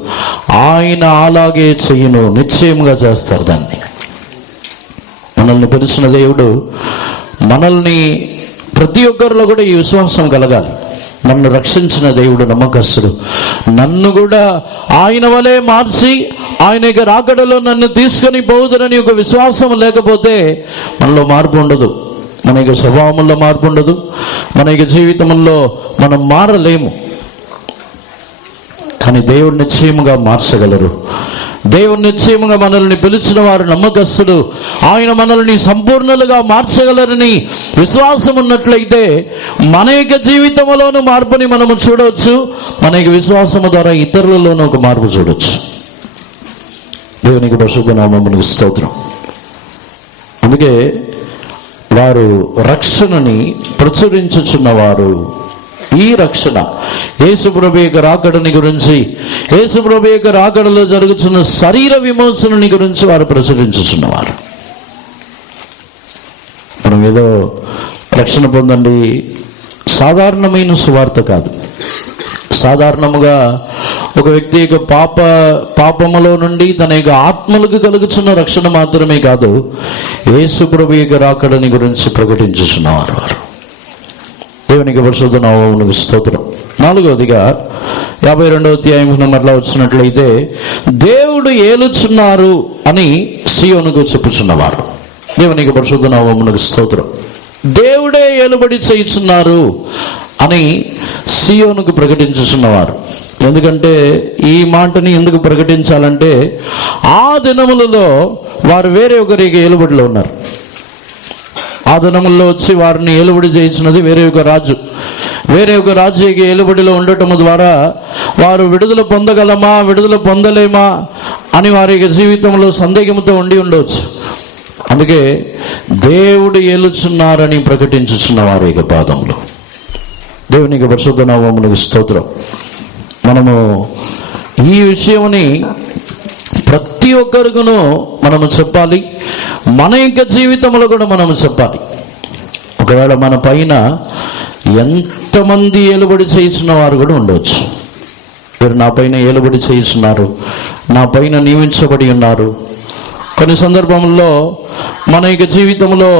ఆయన అలాగే చెయ్యను, నిశ్చయంగా చేస్తారు దాన్ని. మనల్ని పిలిచిన దేవుడు మనల్ని ప్రతి ఒక్కరిలో కూడా ఈ విశ్వాసం కలగాలి. నన్ను రక్షించిన దేవుడు నమ్మకస్తుడు, నన్ను కూడా ఆయన వలె మార్చి ఆయన యొక్క రాకడలో నన్ను తీసుకొని పోదురని ఒక విశ్వాసం లేకపోతే మనలో మార్పు ఉండదు. మన యొక్క స్వభావంలో మార్పు ఉండదు. మన యొక్క జీవితంలో మనం మారలేము. కానీ దేవుడు నిశ్చయముగా మార్చగలరు. దేవుడు నిశ్చయముగా మనల్ని పిలిచిన వారు నమ్మకస్తుడు, ఆయన మనల్ని సంపూర్ణులుగా మార్చగలరని విశ్వాసం ఉన్నట్లయితే మన యొక్క జీవితంలోనూ మార్పుని మనము చూడవచ్చు. మన యొక్క విశ్వాసము ద్వారా ఇతరులలోనూ ఒక మార్పు చూడవచ్చు. దేవునికి పరిశుద్ధ నామమునకు స్తోత్రం. అందుకే వారు రక్షణని ప్రచురించుచున్నవారు ఈ రక్షణ యేసుప్రభు యొక్క రాకడని గురించి, యేసుప్రభు యొక్క రాకడలో జరుగుతున్న శరీర విమోచనని గురించి వారు ప్రచురించుతున్నవారు. మనం ఏదో రక్షణ పొందండి సాధారణమైన సువార్త కాదు. సాధారణముగా ఒక వ్యక్తి యొక్క పాపములో నుండి తన యొక్క ఆత్మలకు కలుగుతున్న రక్షణ మాత్రమే కాదు, యేసుప్రభు యొక్క రాకడని గురించి ప్రకటించుచున్నవారు వారు. దేవునికి పరిశుద్ధ నామమునకు స్తోత్రం. 4వదిగా 52వ అధ్యాయం మరలా వచ్చినట్లయితే, దేవుడు ఏలుచున్నారు అని సీయోనుకు చెప్పుచున్నవారు. దేవునికి పరిశుద్ధ నామమునకు స్తోత్రం. దేవుడే ఏలుబడి చేయుచున్నారు అని సీయోనుకు ప్రకటించుచున్నవారు. ఎందుకంటే ఈ మాటని ఎందుకు ప్రకటించాలంటే, ఆ దినములలో వారు వేరే ఒకరికి ఏలుబడిలో ఉన్నారు. ఆ దినముల్లో వచ్చి వారిని ఏలుబడి చేయించినది వేరే ఒక రాజు. వేరే ఒక రాజ్యకి ఏలుబడిలో ఉండటం ద్వారా వారు విడుదల పొందగలమా విడుదల పొందలేమా అని వారి జీవితంలో సందేహంతో ఉండి ఉండవచ్చు. అందుకే దేవుడు ఏలుచున్నారని ప్రకటించుచున్న వారి యొక్క పాదములు. దేవునికి పరిశుద్ధ నామమునకు స్తోత్రం. మనము ఈ విషయముని ప్రతి ఒక్కరికును మనము చెప్పాలి. మన యొక్క జీవితంలో కూడా మనము చెప్పాలి. ఒకవేళ మన పైన ఎంతమంది ఏలుబడి చేయించిన వారు కూడా ఉండవచ్చు. మీరు నా పైన ఏలుబడి చేయిస్తున్నారు, నా పైన నియమించబడి ఉన్నారు. కొన్ని సందర్భంలో మన యొక్క జీవితంలో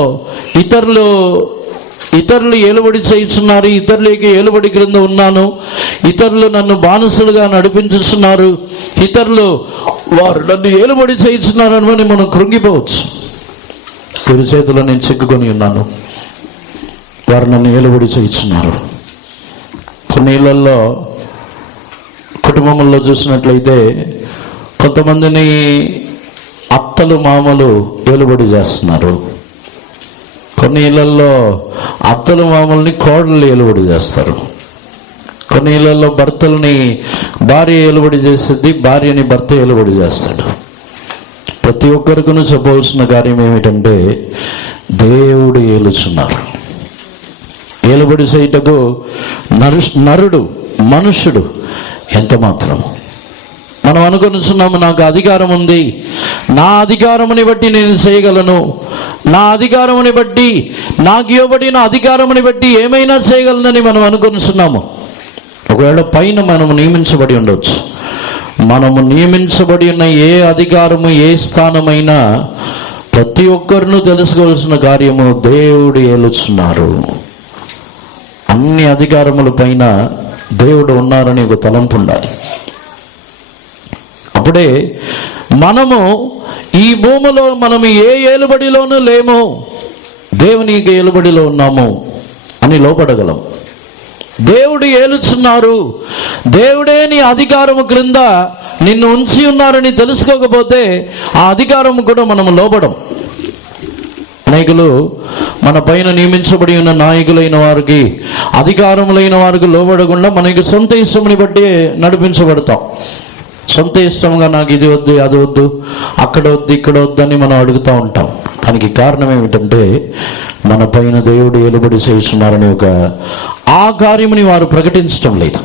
ఇతరులు ఏలుబడి చేయిస్తున్నారు, ఇతరులకి ఏలుబడి క్రింద ఉన్నాను, ఇతరులు నన్ను బానిసలుగా నడిపించుతున్నారు, వారు నన్ను ఏలుబడి చేయిస్తున్నారు అని మనం కృంగిపోవచ్చు. వీరి చేతిలో నేను చిక్కుకొని ఉన్నాను, వారు నన్ను ఏలుబడి చేయిస్తున్నారు. కొన్ని ఇళ్లలో కుటుంబంలో చూసినట్లయితే కొంతమందిని అత్తలు మామలు ఏలుబడి చేస్తున్నారు. కొన్ని ఇళ్లలో అత్తలు మామల్ని కోడళ్ళు ఏలుబడి చేస్తారు. కొన్ని ఇళ్లలో భర్తల్ని భార్య ఏలుబడి చేస్తుంది, భార్యని భర్త ఏలుబడి చేస్తాడు. ప్రతి ఒక్కరికును చెప్పవలసిన కార్యం ఏమిటంటే, దేవుడు ఏలుచున్నారు. ఏలుబడి చేయుటకు నరుడు మనుష్యుడు ఎంత మాత్రము. మనం అనుకొనిస్తున్నాము, నాకు అధికారం ఉంది, నా అధికారముని బట్టి నేను చేయగలను, నా అధికారముని బట్టి నాకు ఇవ్వబడిన అధికారముని బట్టి ఏమైనా చేయగలనని మనం అనుకొనిస్తున్నాము. ఒకవేళ పైన మనము నియమించబడి ఉండవచ్చు. మనము నియమించబడి ఉన్న ఏ అధికారము ఏ స్థానమైనా ప్రతి ఒక్కరినూ తెలుసుకోవాల్సిన కార్యము, దేవుడు ఏలుచున్నారు. అన్ని అధికారముల పైన దేవుడు ఉన్నారని ఒక తలంపు ఉండాలి. అప్పుడే మనము ఈ భూమిలో మనము ఏ ఏలుబడిలోనూ లేము, దేవునికి ఏలుబడిలో ఉన్నాము అని లోపడగలం. దేవుడు ఏలుచున్నారు, దేవుడే నీ అధికారము క్రింద నిన్ను ఉంచి ఉన్నారని తెలుసుకోకపోతే ఆ అధికారము కూడా మనము లోపడం. నాయకులు మన పైన నియమించబడి ఉన్న నాయకులైన వారికి, అధికారములైన వారికి లోబడకుండా మనకి సొంత ఇష్టముని బట్టి నడిపించబడతాం. సొంత ఇష్టంగా నాకు ఇది వద్దు, అది వద్దు, అక్కడ వద్దు, ఇక్కడ వద్దు అని మనం అడుగుతూ ఉంటాం. దానికి కారణం ఏమిటంటే, మన పైన దేవుడు ఏలుబడి చేస్తున్నారని ఆ కార్యముని వారు ప్రకటించటం లేదు.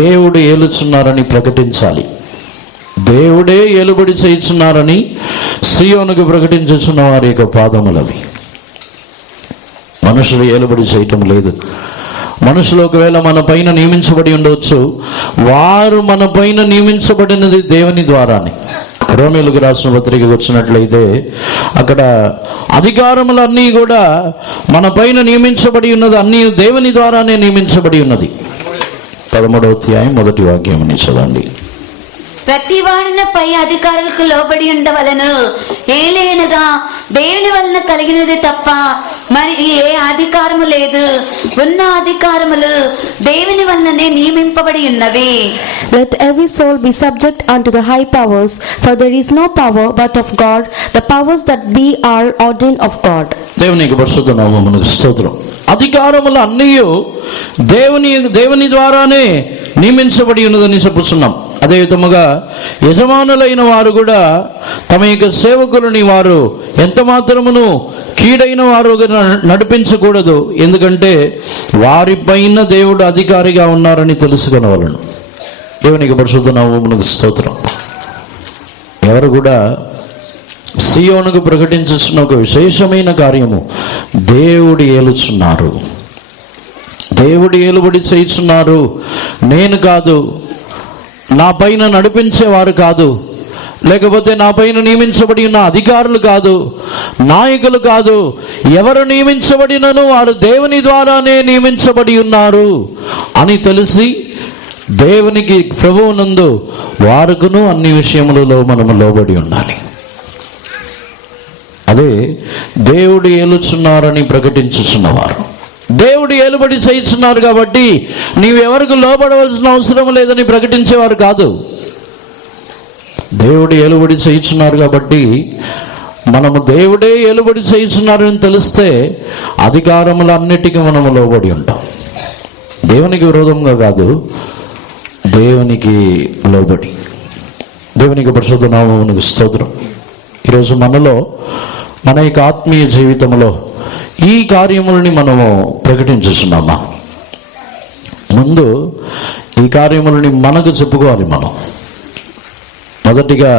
దేవుడు ఏలుచున్నారని ప్రకటించాలి. దేవుడే ఏలుబడి చేయుచున్నారని సీయోనుకు ప్రకటించుచున్న వారి యొక్క పాదములవి. మనుషులు ఏలుబడి చేయటం లేదు. మనుషులు ఒకవేళ మన పైన నియమించబడి ఉండవచ్చు, వారు మన పైన నియమించబడినది దేవుని ద్వారానే. రోమీయులకు రాసిన పత్రికకు వచ్చినట్లయితే అక్కడ అధికారములన్నీ కూడా మన పైన నియమించబడి ఉన్నది, అన్నీ దేవుని ద్వారానే నియమించబడి ఉన్నది. 13వ అధ్యాయం 1వ వాక్యం చదవండి. ప్రతి వాడిన పై అధికారులకు లోబడి ఉండవలను, ఏలైనగా దేవుని వలన కలిగినది తప్ప మరి ఏ అధికారము లేదు. ఉన్న అధికారములు దేవుని వలననే నియమింపబడి ఉన్నవి. Let every soul be subject unto the high powers, for there is no power but of God. The powers that be are ordained of God. దేవునికి పరిశుద్ధ నామమునకు స్తోత్రం. అధికారములు అన్నీ దేవుని ద్వారానే నియమించబడి ఉన్నదని చెప్పుతున్నాం. అదే విధముగా యజమానులైన వారు కూడా తమ యొక్క సేవకులని వారు ఎంత మాత్రమును కీడైన వారుగా నడిపించకూడదు. ఎందుకంటే వారిపైన దేవుడు అధికారిగా ఉన్నారని తెలుసుకొనవలను. దేవునికి పరిశుద్ధ నామమునకు స్తోత్రం. ఎవరు కూడా సియోనుకు ప్రకటించుతున్న ఒక విశేషమైన కార్యము, దేవుడు ఏలుచున్నారు, దేవుడు ఏలుబడి చేయుచున్నారు. నేను కాదు, నా పైన నడిపించేవారు కాదు, లేకపోతే నా పైన నియమించబడి ఉన్న అధికారులు కాదు, నాయకులు కాదు, ఎవరు నియమించబడినను వారు దేవుని ద్వారానే నియమించబడి ఉన్నారు అని తెలిసి దేవునికి ప్రభువునందు వారుకును అన్ని విషయములలో మనము లోబడి ఉండాలి. అదే దేవుడు ఏలుచున్నారని ప్రకటించుచున్నవారు. దేవుడు ఏలుబడి చేయుచున్నారు కాబట్టి నీవెవరికి లోబడవలసిన అవసరం లేదని ప్రకటించేవారు కాదు. దేవుడు ఏలుబడి చేయుచున్నారు కాబట్టి మనము దేవుడే ఏలుబడి చేయుచున్నారని తెలిస్తే అధికారములన్నిటికీ మనము లోబడి ఉంటాం. దేవునికి విరోధంగా కాదు, దేవునికి లోబడి. దేవునికి పరిశుద్ధ నామమునకు స్తోత్రం. ఈరోజు మనలో, మన యొక్క ఆత్మీయ జీవితంలో ఈ కార్యములని మనము ప్రకటించుతున్నామా? ముందు ఈ కార్యములని మనకు చెప్పుకోవాలి. మనం మొదటిగా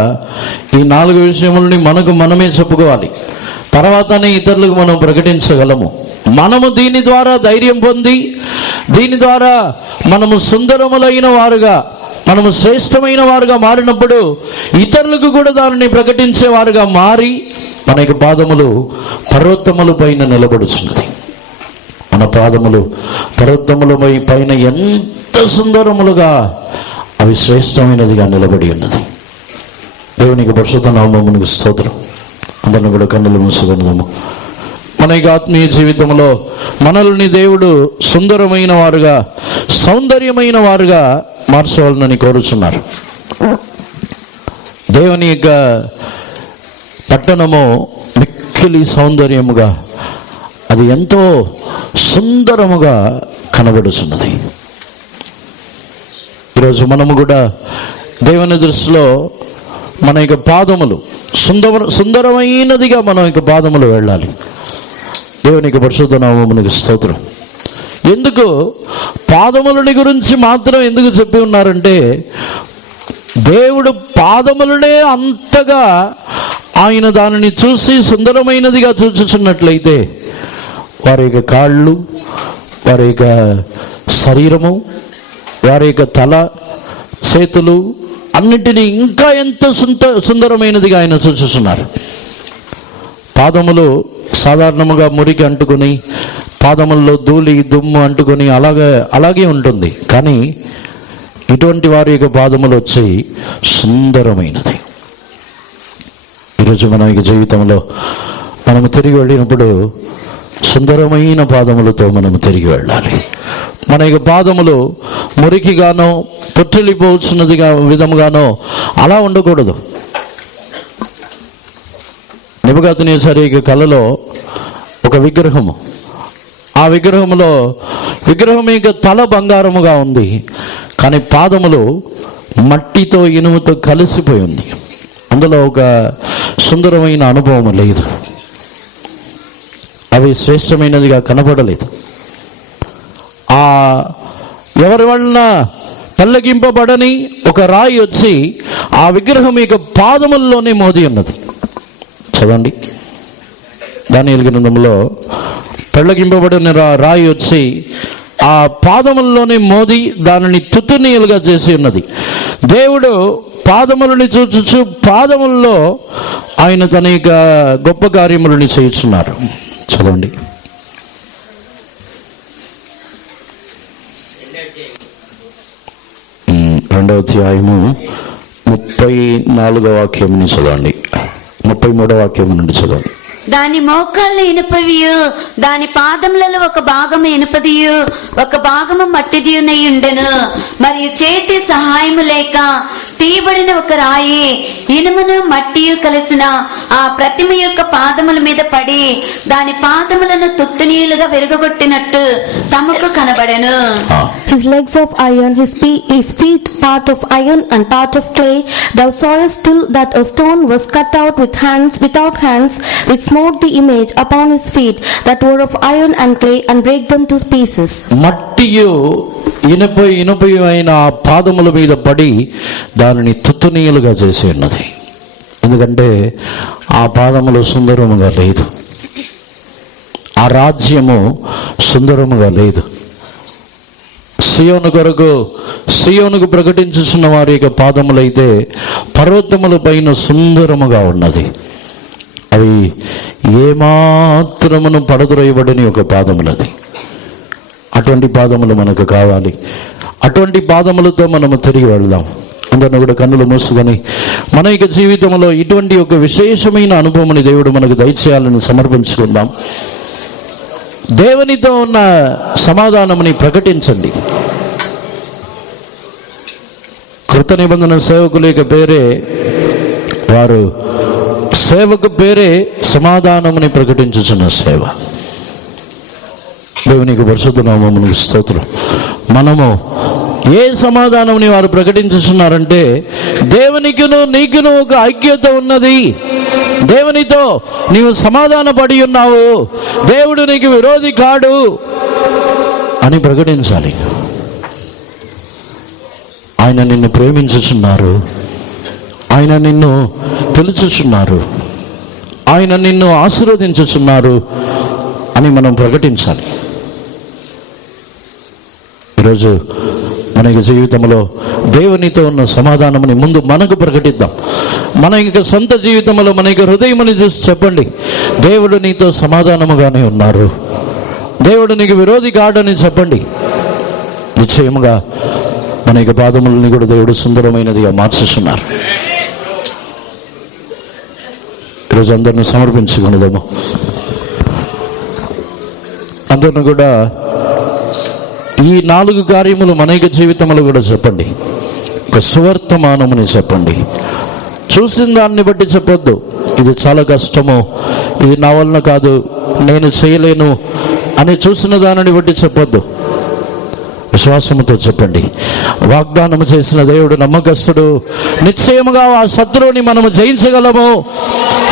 ఈ 4 విషయములని మనకు మనమే చెప్పుకోవాలి. తర్వాతనే ఇతరులకు మనం ప్రకటించగలము. మనము దీని ద్వారా ధైర్యం పొంది, దీని ద్వారా మనము సుందరములైన వారుగా, మనము శ్రేష్టమైన వారుగా మారినప్పుడు ఇతరులకు కూడా దానిని ప్రకటించే వారుగా మారి మన యొక్క పాదములు పర్వతముల పైన నిలబడుచున్నది. మన పాదములు పర్వతముల పైన ఎంత సుందరములుగా, అవి శ్రేష్టమైనదిగా నిలబడి ఉన్నది. దేవునికి పరిశుద్ధ నామమునకు స్తోత్రం. అందరిని కూడా కన్నులు మూసుకొనుదాము. మన యొక్క ఆత్మీయ జీవితంలో మనల్ని దేవుడు సుందరమైన వారుగా, సౌందర్యమైన వారుగా మార్చవాలని కోరుచున్నారు. దేవుని యొక్క పట్టణము మిక్కిలి సౌందర్యముగా, అది ఎంతో సుందరముగా కనబడుచున్నది. ఈరోజు మనము కూడా దేవుని దృష్టిలో మన యొక్క పాదములు సుందరమైనదిగా మన యొక్క పాదములు వెళ్ళాలి. దేవునికి పరిశుద్ధ నామమునకు స్తోత్రం. ఎందుకు పాదములని గురించి మాత్రం ఎందుకు చెప్పి ఉన్నారంటే, దేవుడు పాదములనే అంతగా ఆయన దానిని చూసి సుందరమైనదిగా చూచుచున్నట్లయితే వారి యొక్క కాళ్ళు, వారి యొక్క శరీరము, వారి యొక్క తల, చేతులు అన్నిటినీ ఇంకా ఎంత సుందరమైనదిగా ఆయన చూచుచున్నారు. పాదములు సాధారణముగా మురికి అంటుకొని, పాదముల్లో ధూళి దుమ్ము అంటుకొని అలాగే ఉంటుంది. కానీ ఇటువంటి వారి యొక్క పాదములు వచ్చి సుందరమైనది. ఈరోజు మన యొక్క జీవితంలో మనము తిరిగి వెళ్ళినప్పుడు సుందరమైన పాదములతో మనము తిరిగి వెళ్ళాలి. మన యొక్క పాదములు మురికిగానో తొట్టిల్లిపోతున్నదిగా విధముగానో అలా ఉండకూడదు. నెబుకద్నెజరు యొక్క కలలో ఒక విగ్రహము, ఆ విగ్రహం యొక్క తల బంగారముగా ఉంది, కానీ పాదములు మట్టితో ఇనుముతో కలిసిపోయి ఉంది. అందులో ఒక సుందరమైన అనుభవం లేదు. అవి శ్రేష్టమైనదిగా కనపడలేదు. ఆ ఎవరి వలన తల్లగింపబడని ఒక రాయి వచ్చి ఆ విగ్రహం యొక్క పాదముల్లోనే మోది ఉన్నది. చదవండి, దానియేలు గ్రంథంలో పెళ్లగింపబడిన రాయి వచ్చి ఆ పాదముల్లోనే మోది దానిని తుత్తునీయులుగా చేసి ఉన్నది. దేవుడు పాదములని చూచు పాదముల్లో ఆయన తన యొక్క గొప్ప కార్యములని చేస్తున్నారు. చదవండి. రెండవ అధ్యాయము 34వ వాక్యం నుంచి చదవండి, 33వ వాక్యం నుండి చదవండి. దాని మోకాళ్ళు ఇనుపవియు, దాని పాదములలో ఒక భాగము ఇనుపదియు, ఒక భాగము మట్టిదియునై ఉండెను. మరియు చేతి సహాయము లేక తీయబడిన ఒక రాయి ఇనుమును మట్టియు కలిసిన ఆ ప్రతిమ యొక్క పాదముల మీద పడి దాని పాదములను తుత్తునీయులుగా విరగొట్టినట్టు తమకు కనబడెను. His legs of iron, his feet part of iron and part of clay. Thou sawest still that a stone was cut out without hands, which smote the image upon his feet that were of iron and clay, and break them to pieces. మట్టియు ఇనుపయు అయిన ఆ పాదముల మీద పడి దానిని తుత్తునీయులుగా చేసి ఉన్నది. ఎందుకంటే ఆ పాదములు సుందరముగా లేదు, ఆ రాజ్యము సుందరముగా లేదు. సియోనుకు ప్రకటించుచున్న వారి యొక్క పాదములైతే పర్వతముల పైన సుందరముగా ఉన్నది. అవి ఏమాత్రమును పడద్రోయబడని ఒక పాదములది. అటువంటి పాదములు మనకు కావాలి. అటువంటి పాదములతో మనము తిరిగి వెళ్దాం. అందరిని కూడా కన్నులు మూసుకొని మన యొక్క జీవితంలో ఇటువంటి ఒక విశేషమైన అనుభవాన్ని దేవుడు మనకు దయచేయాలని సమర్పించుకుందాం. దేవునితో ఉన్న సమాధానముని ప్రకటించండి. కృత నిబంధన సేవకుల యొక్క పేరే వారు సేవకు పేరే సమాధానముని ప్రకటించుచున్న సేవ. దేవునికి పరిశుద్ధ నామమునకు స్తోత్రం. మనము ఏ సమాధానముని వారు ప్రకటించుచున్నారంటే దేవునికిను నీకును ఒక ఐక్యత ఉన్నది. దేవునితో నీవు సమాధాన పడి ఉన్నావు, దేవుడు నీకు విరోధి కాడు అని ప్రకటించాలి. ఆయన నిన్ను ప్రేమించుచున్నారు, ఆయన నిన్ను పిలుచుచున్నారు, ఆయన నిన్ను ఆశీర్వదించుచున్నారు అని మనం ప్రకటించాలి. ఈరోజు మన యొక్క జీవితంలో దేవునితో ఉన్న సమాధానముని ముందు మనకు ప్రకటిద్దాం. మన యొక్క సొంత జీవితంలో మన యొక్క హృదయముని చూసి చెప్పండి, దేవుడు నీతో సమాధానముగానే ఉన్నారు, దేవుడు నీకు విరోధి కాడని చెప్పండి. నిశ్చయముగా మన యొక్క పాదములని కూడా దేవుడు సుందరమైనదిగా మార్చుతున్నారు. ఈరోజు అందరిని సమర్పించుకునేదాము. అందరిని కూడా ఈ 4 కార్యములు మన యొక్క జీవితంలో కూడా చెప్పండి. ఒక సువర్తమానముని చెప్పండి. చూసిన దాన్ని బట్టి చెప్పొద్దు, ఇది చాలా కష్టము, ఇది నా వలన కాదు, నేను చేయలేను అని చూసిన దానిని బట్టి చెప్పొద్దు. విశ్వాసముతో చెప్పండి, వాగ్దానము చేసిన దేవుడు నమ్మకస్తుడు, నిశ్చయముగా ఆ శత్రువుని మనము జయించగలము.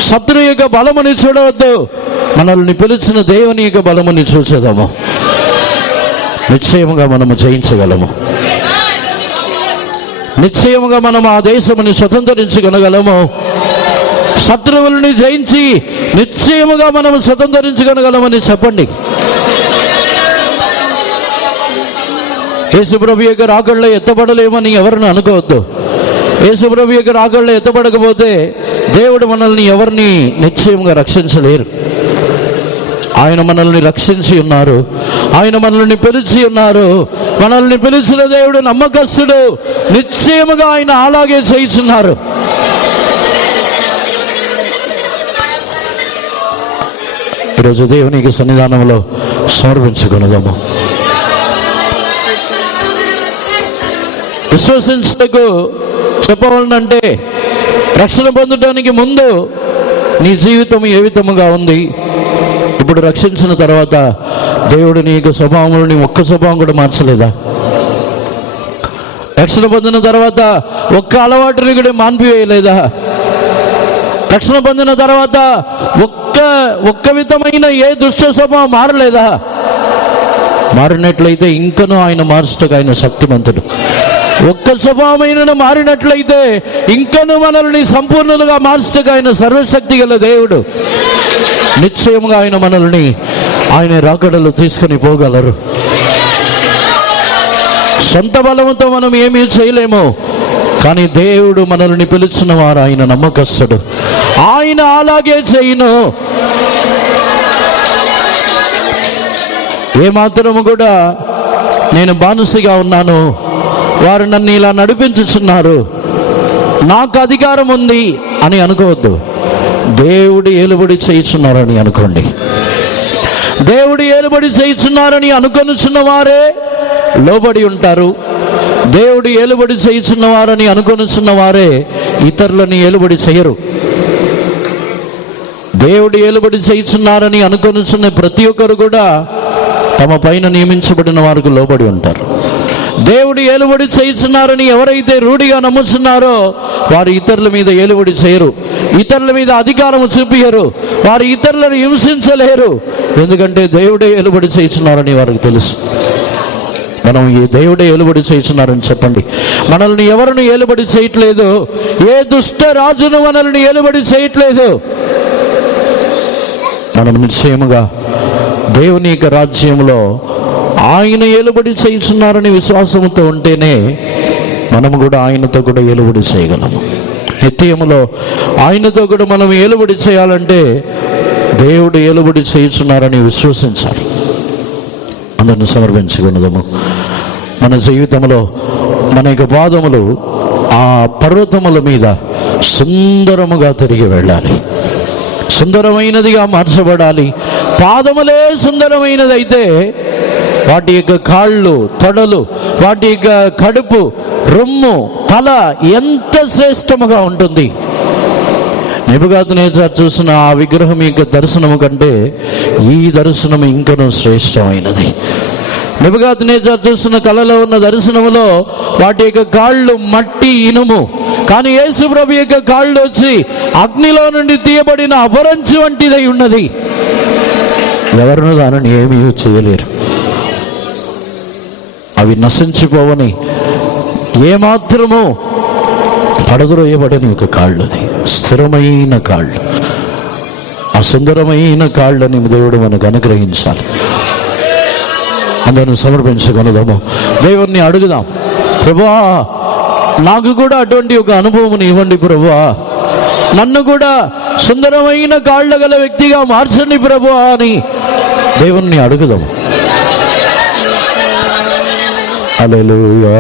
శత్రువు యొక్క బలముని చూడవద్దు, మనల్ని పిలిచిన దేవుని యొక్క బలముని చూసేదాము. నిశ్చయముగా మనము జయించగలము. నిశ్చయముగా మనం ఆ దేశముని స్వతంత్రించగలగలము. శత్రువులని జయించి నిశ్చయముగా మనము స్వతంత్రించగలగలమని చెప్పండి. యేసుప్రభు యొక్క రాకడలో ఎత్తబడలేమని ఎవరిని అనుకోవద్దు. యేసుప్రభు యొక్క రాకడలో ఎత్తబడకపోతే దేవుడు మనల్ని ఎవరిని నిశ్చయంగా రక్షించలేరు. ఆయన మనల్ని రక్షించి ఉన్నారు, ఆయన మనల్ని పిలిచి ఉన్నారు. మనల్ని పిలిచిన దేవుడు నమ్మకస్తుడు, నిశ్చయముగా ఆయన అలాగే చేయుచున్నారు. ఈరోజు దేవునికి సన్నిధానంలో సమర్పించుకున్నదాము. విశ్వసించకు చెప్పవాలంటే రక్షణ పొందడానికి ముందు నీ జీవితం ఏ విధముగా ఉంది, ఇప్పుడు రక్షించిన తర్వాత దేవుడు నీ యొక్క స్వభావంలో ఒక్క స్వభావం కూడా మార్చలేదా? రక్షణ పొందిన తర్వాత ఒక్క అలవాటుని కూడా మాన్పివేయలేదా? రక్షణ పొందిన తర్వాత ఒక్క విధమైన ఏ దుష్ట స్వభావం మారలేదా? మారినట్లయితే ఇంకనూ ఆయన మార్చటకు ఆయన శక్తిమంతుడు. ఒక్క స్వభావమైన మారినట్లయితే ఇంకనూ మనల్ని సంపూర్ణంగా మార్చటకు ఆయన సర్వశక్తి గల దేవుడు. నిశ్చయంగా ఆయన మనల్ని ఆయన రాకడలో తీసుకొని పోగలరు. సొంత బలముతో మనం ఏమీ చేయలేము, కానీ దేవుడు మనల్ని పిలిచిన వారు ఆయన నమ్మకస్తుడు. ఆయన అలాగే చేయను. ఏమాత్రము కూడా నేను బానిసగా ఉన్నాను, వారు నన్ను ఇలా నడిపించుచున్నారు, నాకు అధికారం ఉంది అని అనుకోవద్దు. దేవుడు ఏలుబడి చేయుచున్నారని అనుకోండి. దేవుడు ఏలుబడి చేయుచున్నారని అనుకొనుచున్న వారే లోబడి ఉంటారు. దేవుడు ఏలుబడి చేయుచున్నవారని అనుకొనిచున్న వారే ఇతరులని ఏలుబడి చేయరు. దేవుడు ఏలుబడి చేయుచున్నారని అనుకొనిచున్న ప్రతి ఒక్కరు కూడా తమ పైన నియమించబడిన వారికి లోబడి ఉంటారు. దేవుడు ఏలుబడి చేయుచున్నారని ఎవరైతే రూఢిగా నమ్ముతున్నారో వారు ఇతరుల మీద ఏలుబడి చేయరు, ఇతరుల మీద అధికారము చూపియరు, వారు ఇతరులను హింసించలేరు. ఎందుకంటే దేవుడే ఏలుబడి చేయుచున్నారని వారికి తెలుసు. మనం ఈ దేవుడే ఏలుబడి చేయుచున్నారని చెప్పండి. మనల్ని ఎవరిని ఏలుబడి చేయట్లేదు, ఏ దుష్ట రాజును మనల్ని ఏలుబడి చేయట్లేదు. మనం నిశ్చయముగా దేవుని యొక్క రాజ్యంలో ఆయన ఏలుబడి చేయుచున్నారని విశ్వాసంతో ఉంటేనే మనము కూడా ఆయనతో కూడా ఏలుబడి చేయగలము. నిత్యములో ఆయనతో కూడా మనం ఏలుబడి చేయాలంటే దేవుడు ఏలుబడి చేయుచున్నారని విశ్వసించాలి. అందరిని సమర్పించుకున్నదము. మన జీవితంలో మన యొక్క పాదములు ఆ పర్వతముల మీద సుందరముగా తిరిగి వెళ్ళాలి, సుందరమైనదిగా మార్చబడాలి. పాదములే సుందరమైనదైతే వాటి యొక్క కాళ్ళు, తొడలు, వాటి యొక్క కడుపు, రొమ్ము, తల ఎంత శ్రేష్టముగా ఉంటుంది. నెబుకద్నెజర్ చూసిన ఆ విగ్రహం యొక్క దర్శనము కంటే ఈ దర్శనం ఇంకనూ శ్రేష్టమైనది. నెబుకద్నెజర్ చూసిన కలలో ఉన్న దర్శనములో వాటి యొక్క కాళ్ళు మట్టి, ఇనుము, కానీ యేసు ప్రభు యొక్క కాళ్ళు వచ్చి అగ్నిలో నుండి తీయబడిన అపరంజి వంటిదై ఉన్నది. ఎవరును దానిని ఏమీ చేయలేరు. అవి నశించిపోవని, ఏమాత్రము పడద్రోయబడని ఒక కాళ్ళు, అది స్థిరమైన కాళ్ళు. ఆ సుందరమైన కాళ్ళని దేవుడు మనకు అనుగ్రహించాలి. అందరిని సమర్పించగలదాము. దేవుణ్ణి అడుగుదాం, ప్రభువా నాకు కూడా అటువంటి ఒక అనుభవం ఇవ్వండి ప్రభువా, నన్ను కూడా సుందరమైన కాళ్ళ గల వ్యక్తిగా మార్చండి ప్రభువా అని దేవుణ్ణి అడుగుదాం. హల్లెలూయా.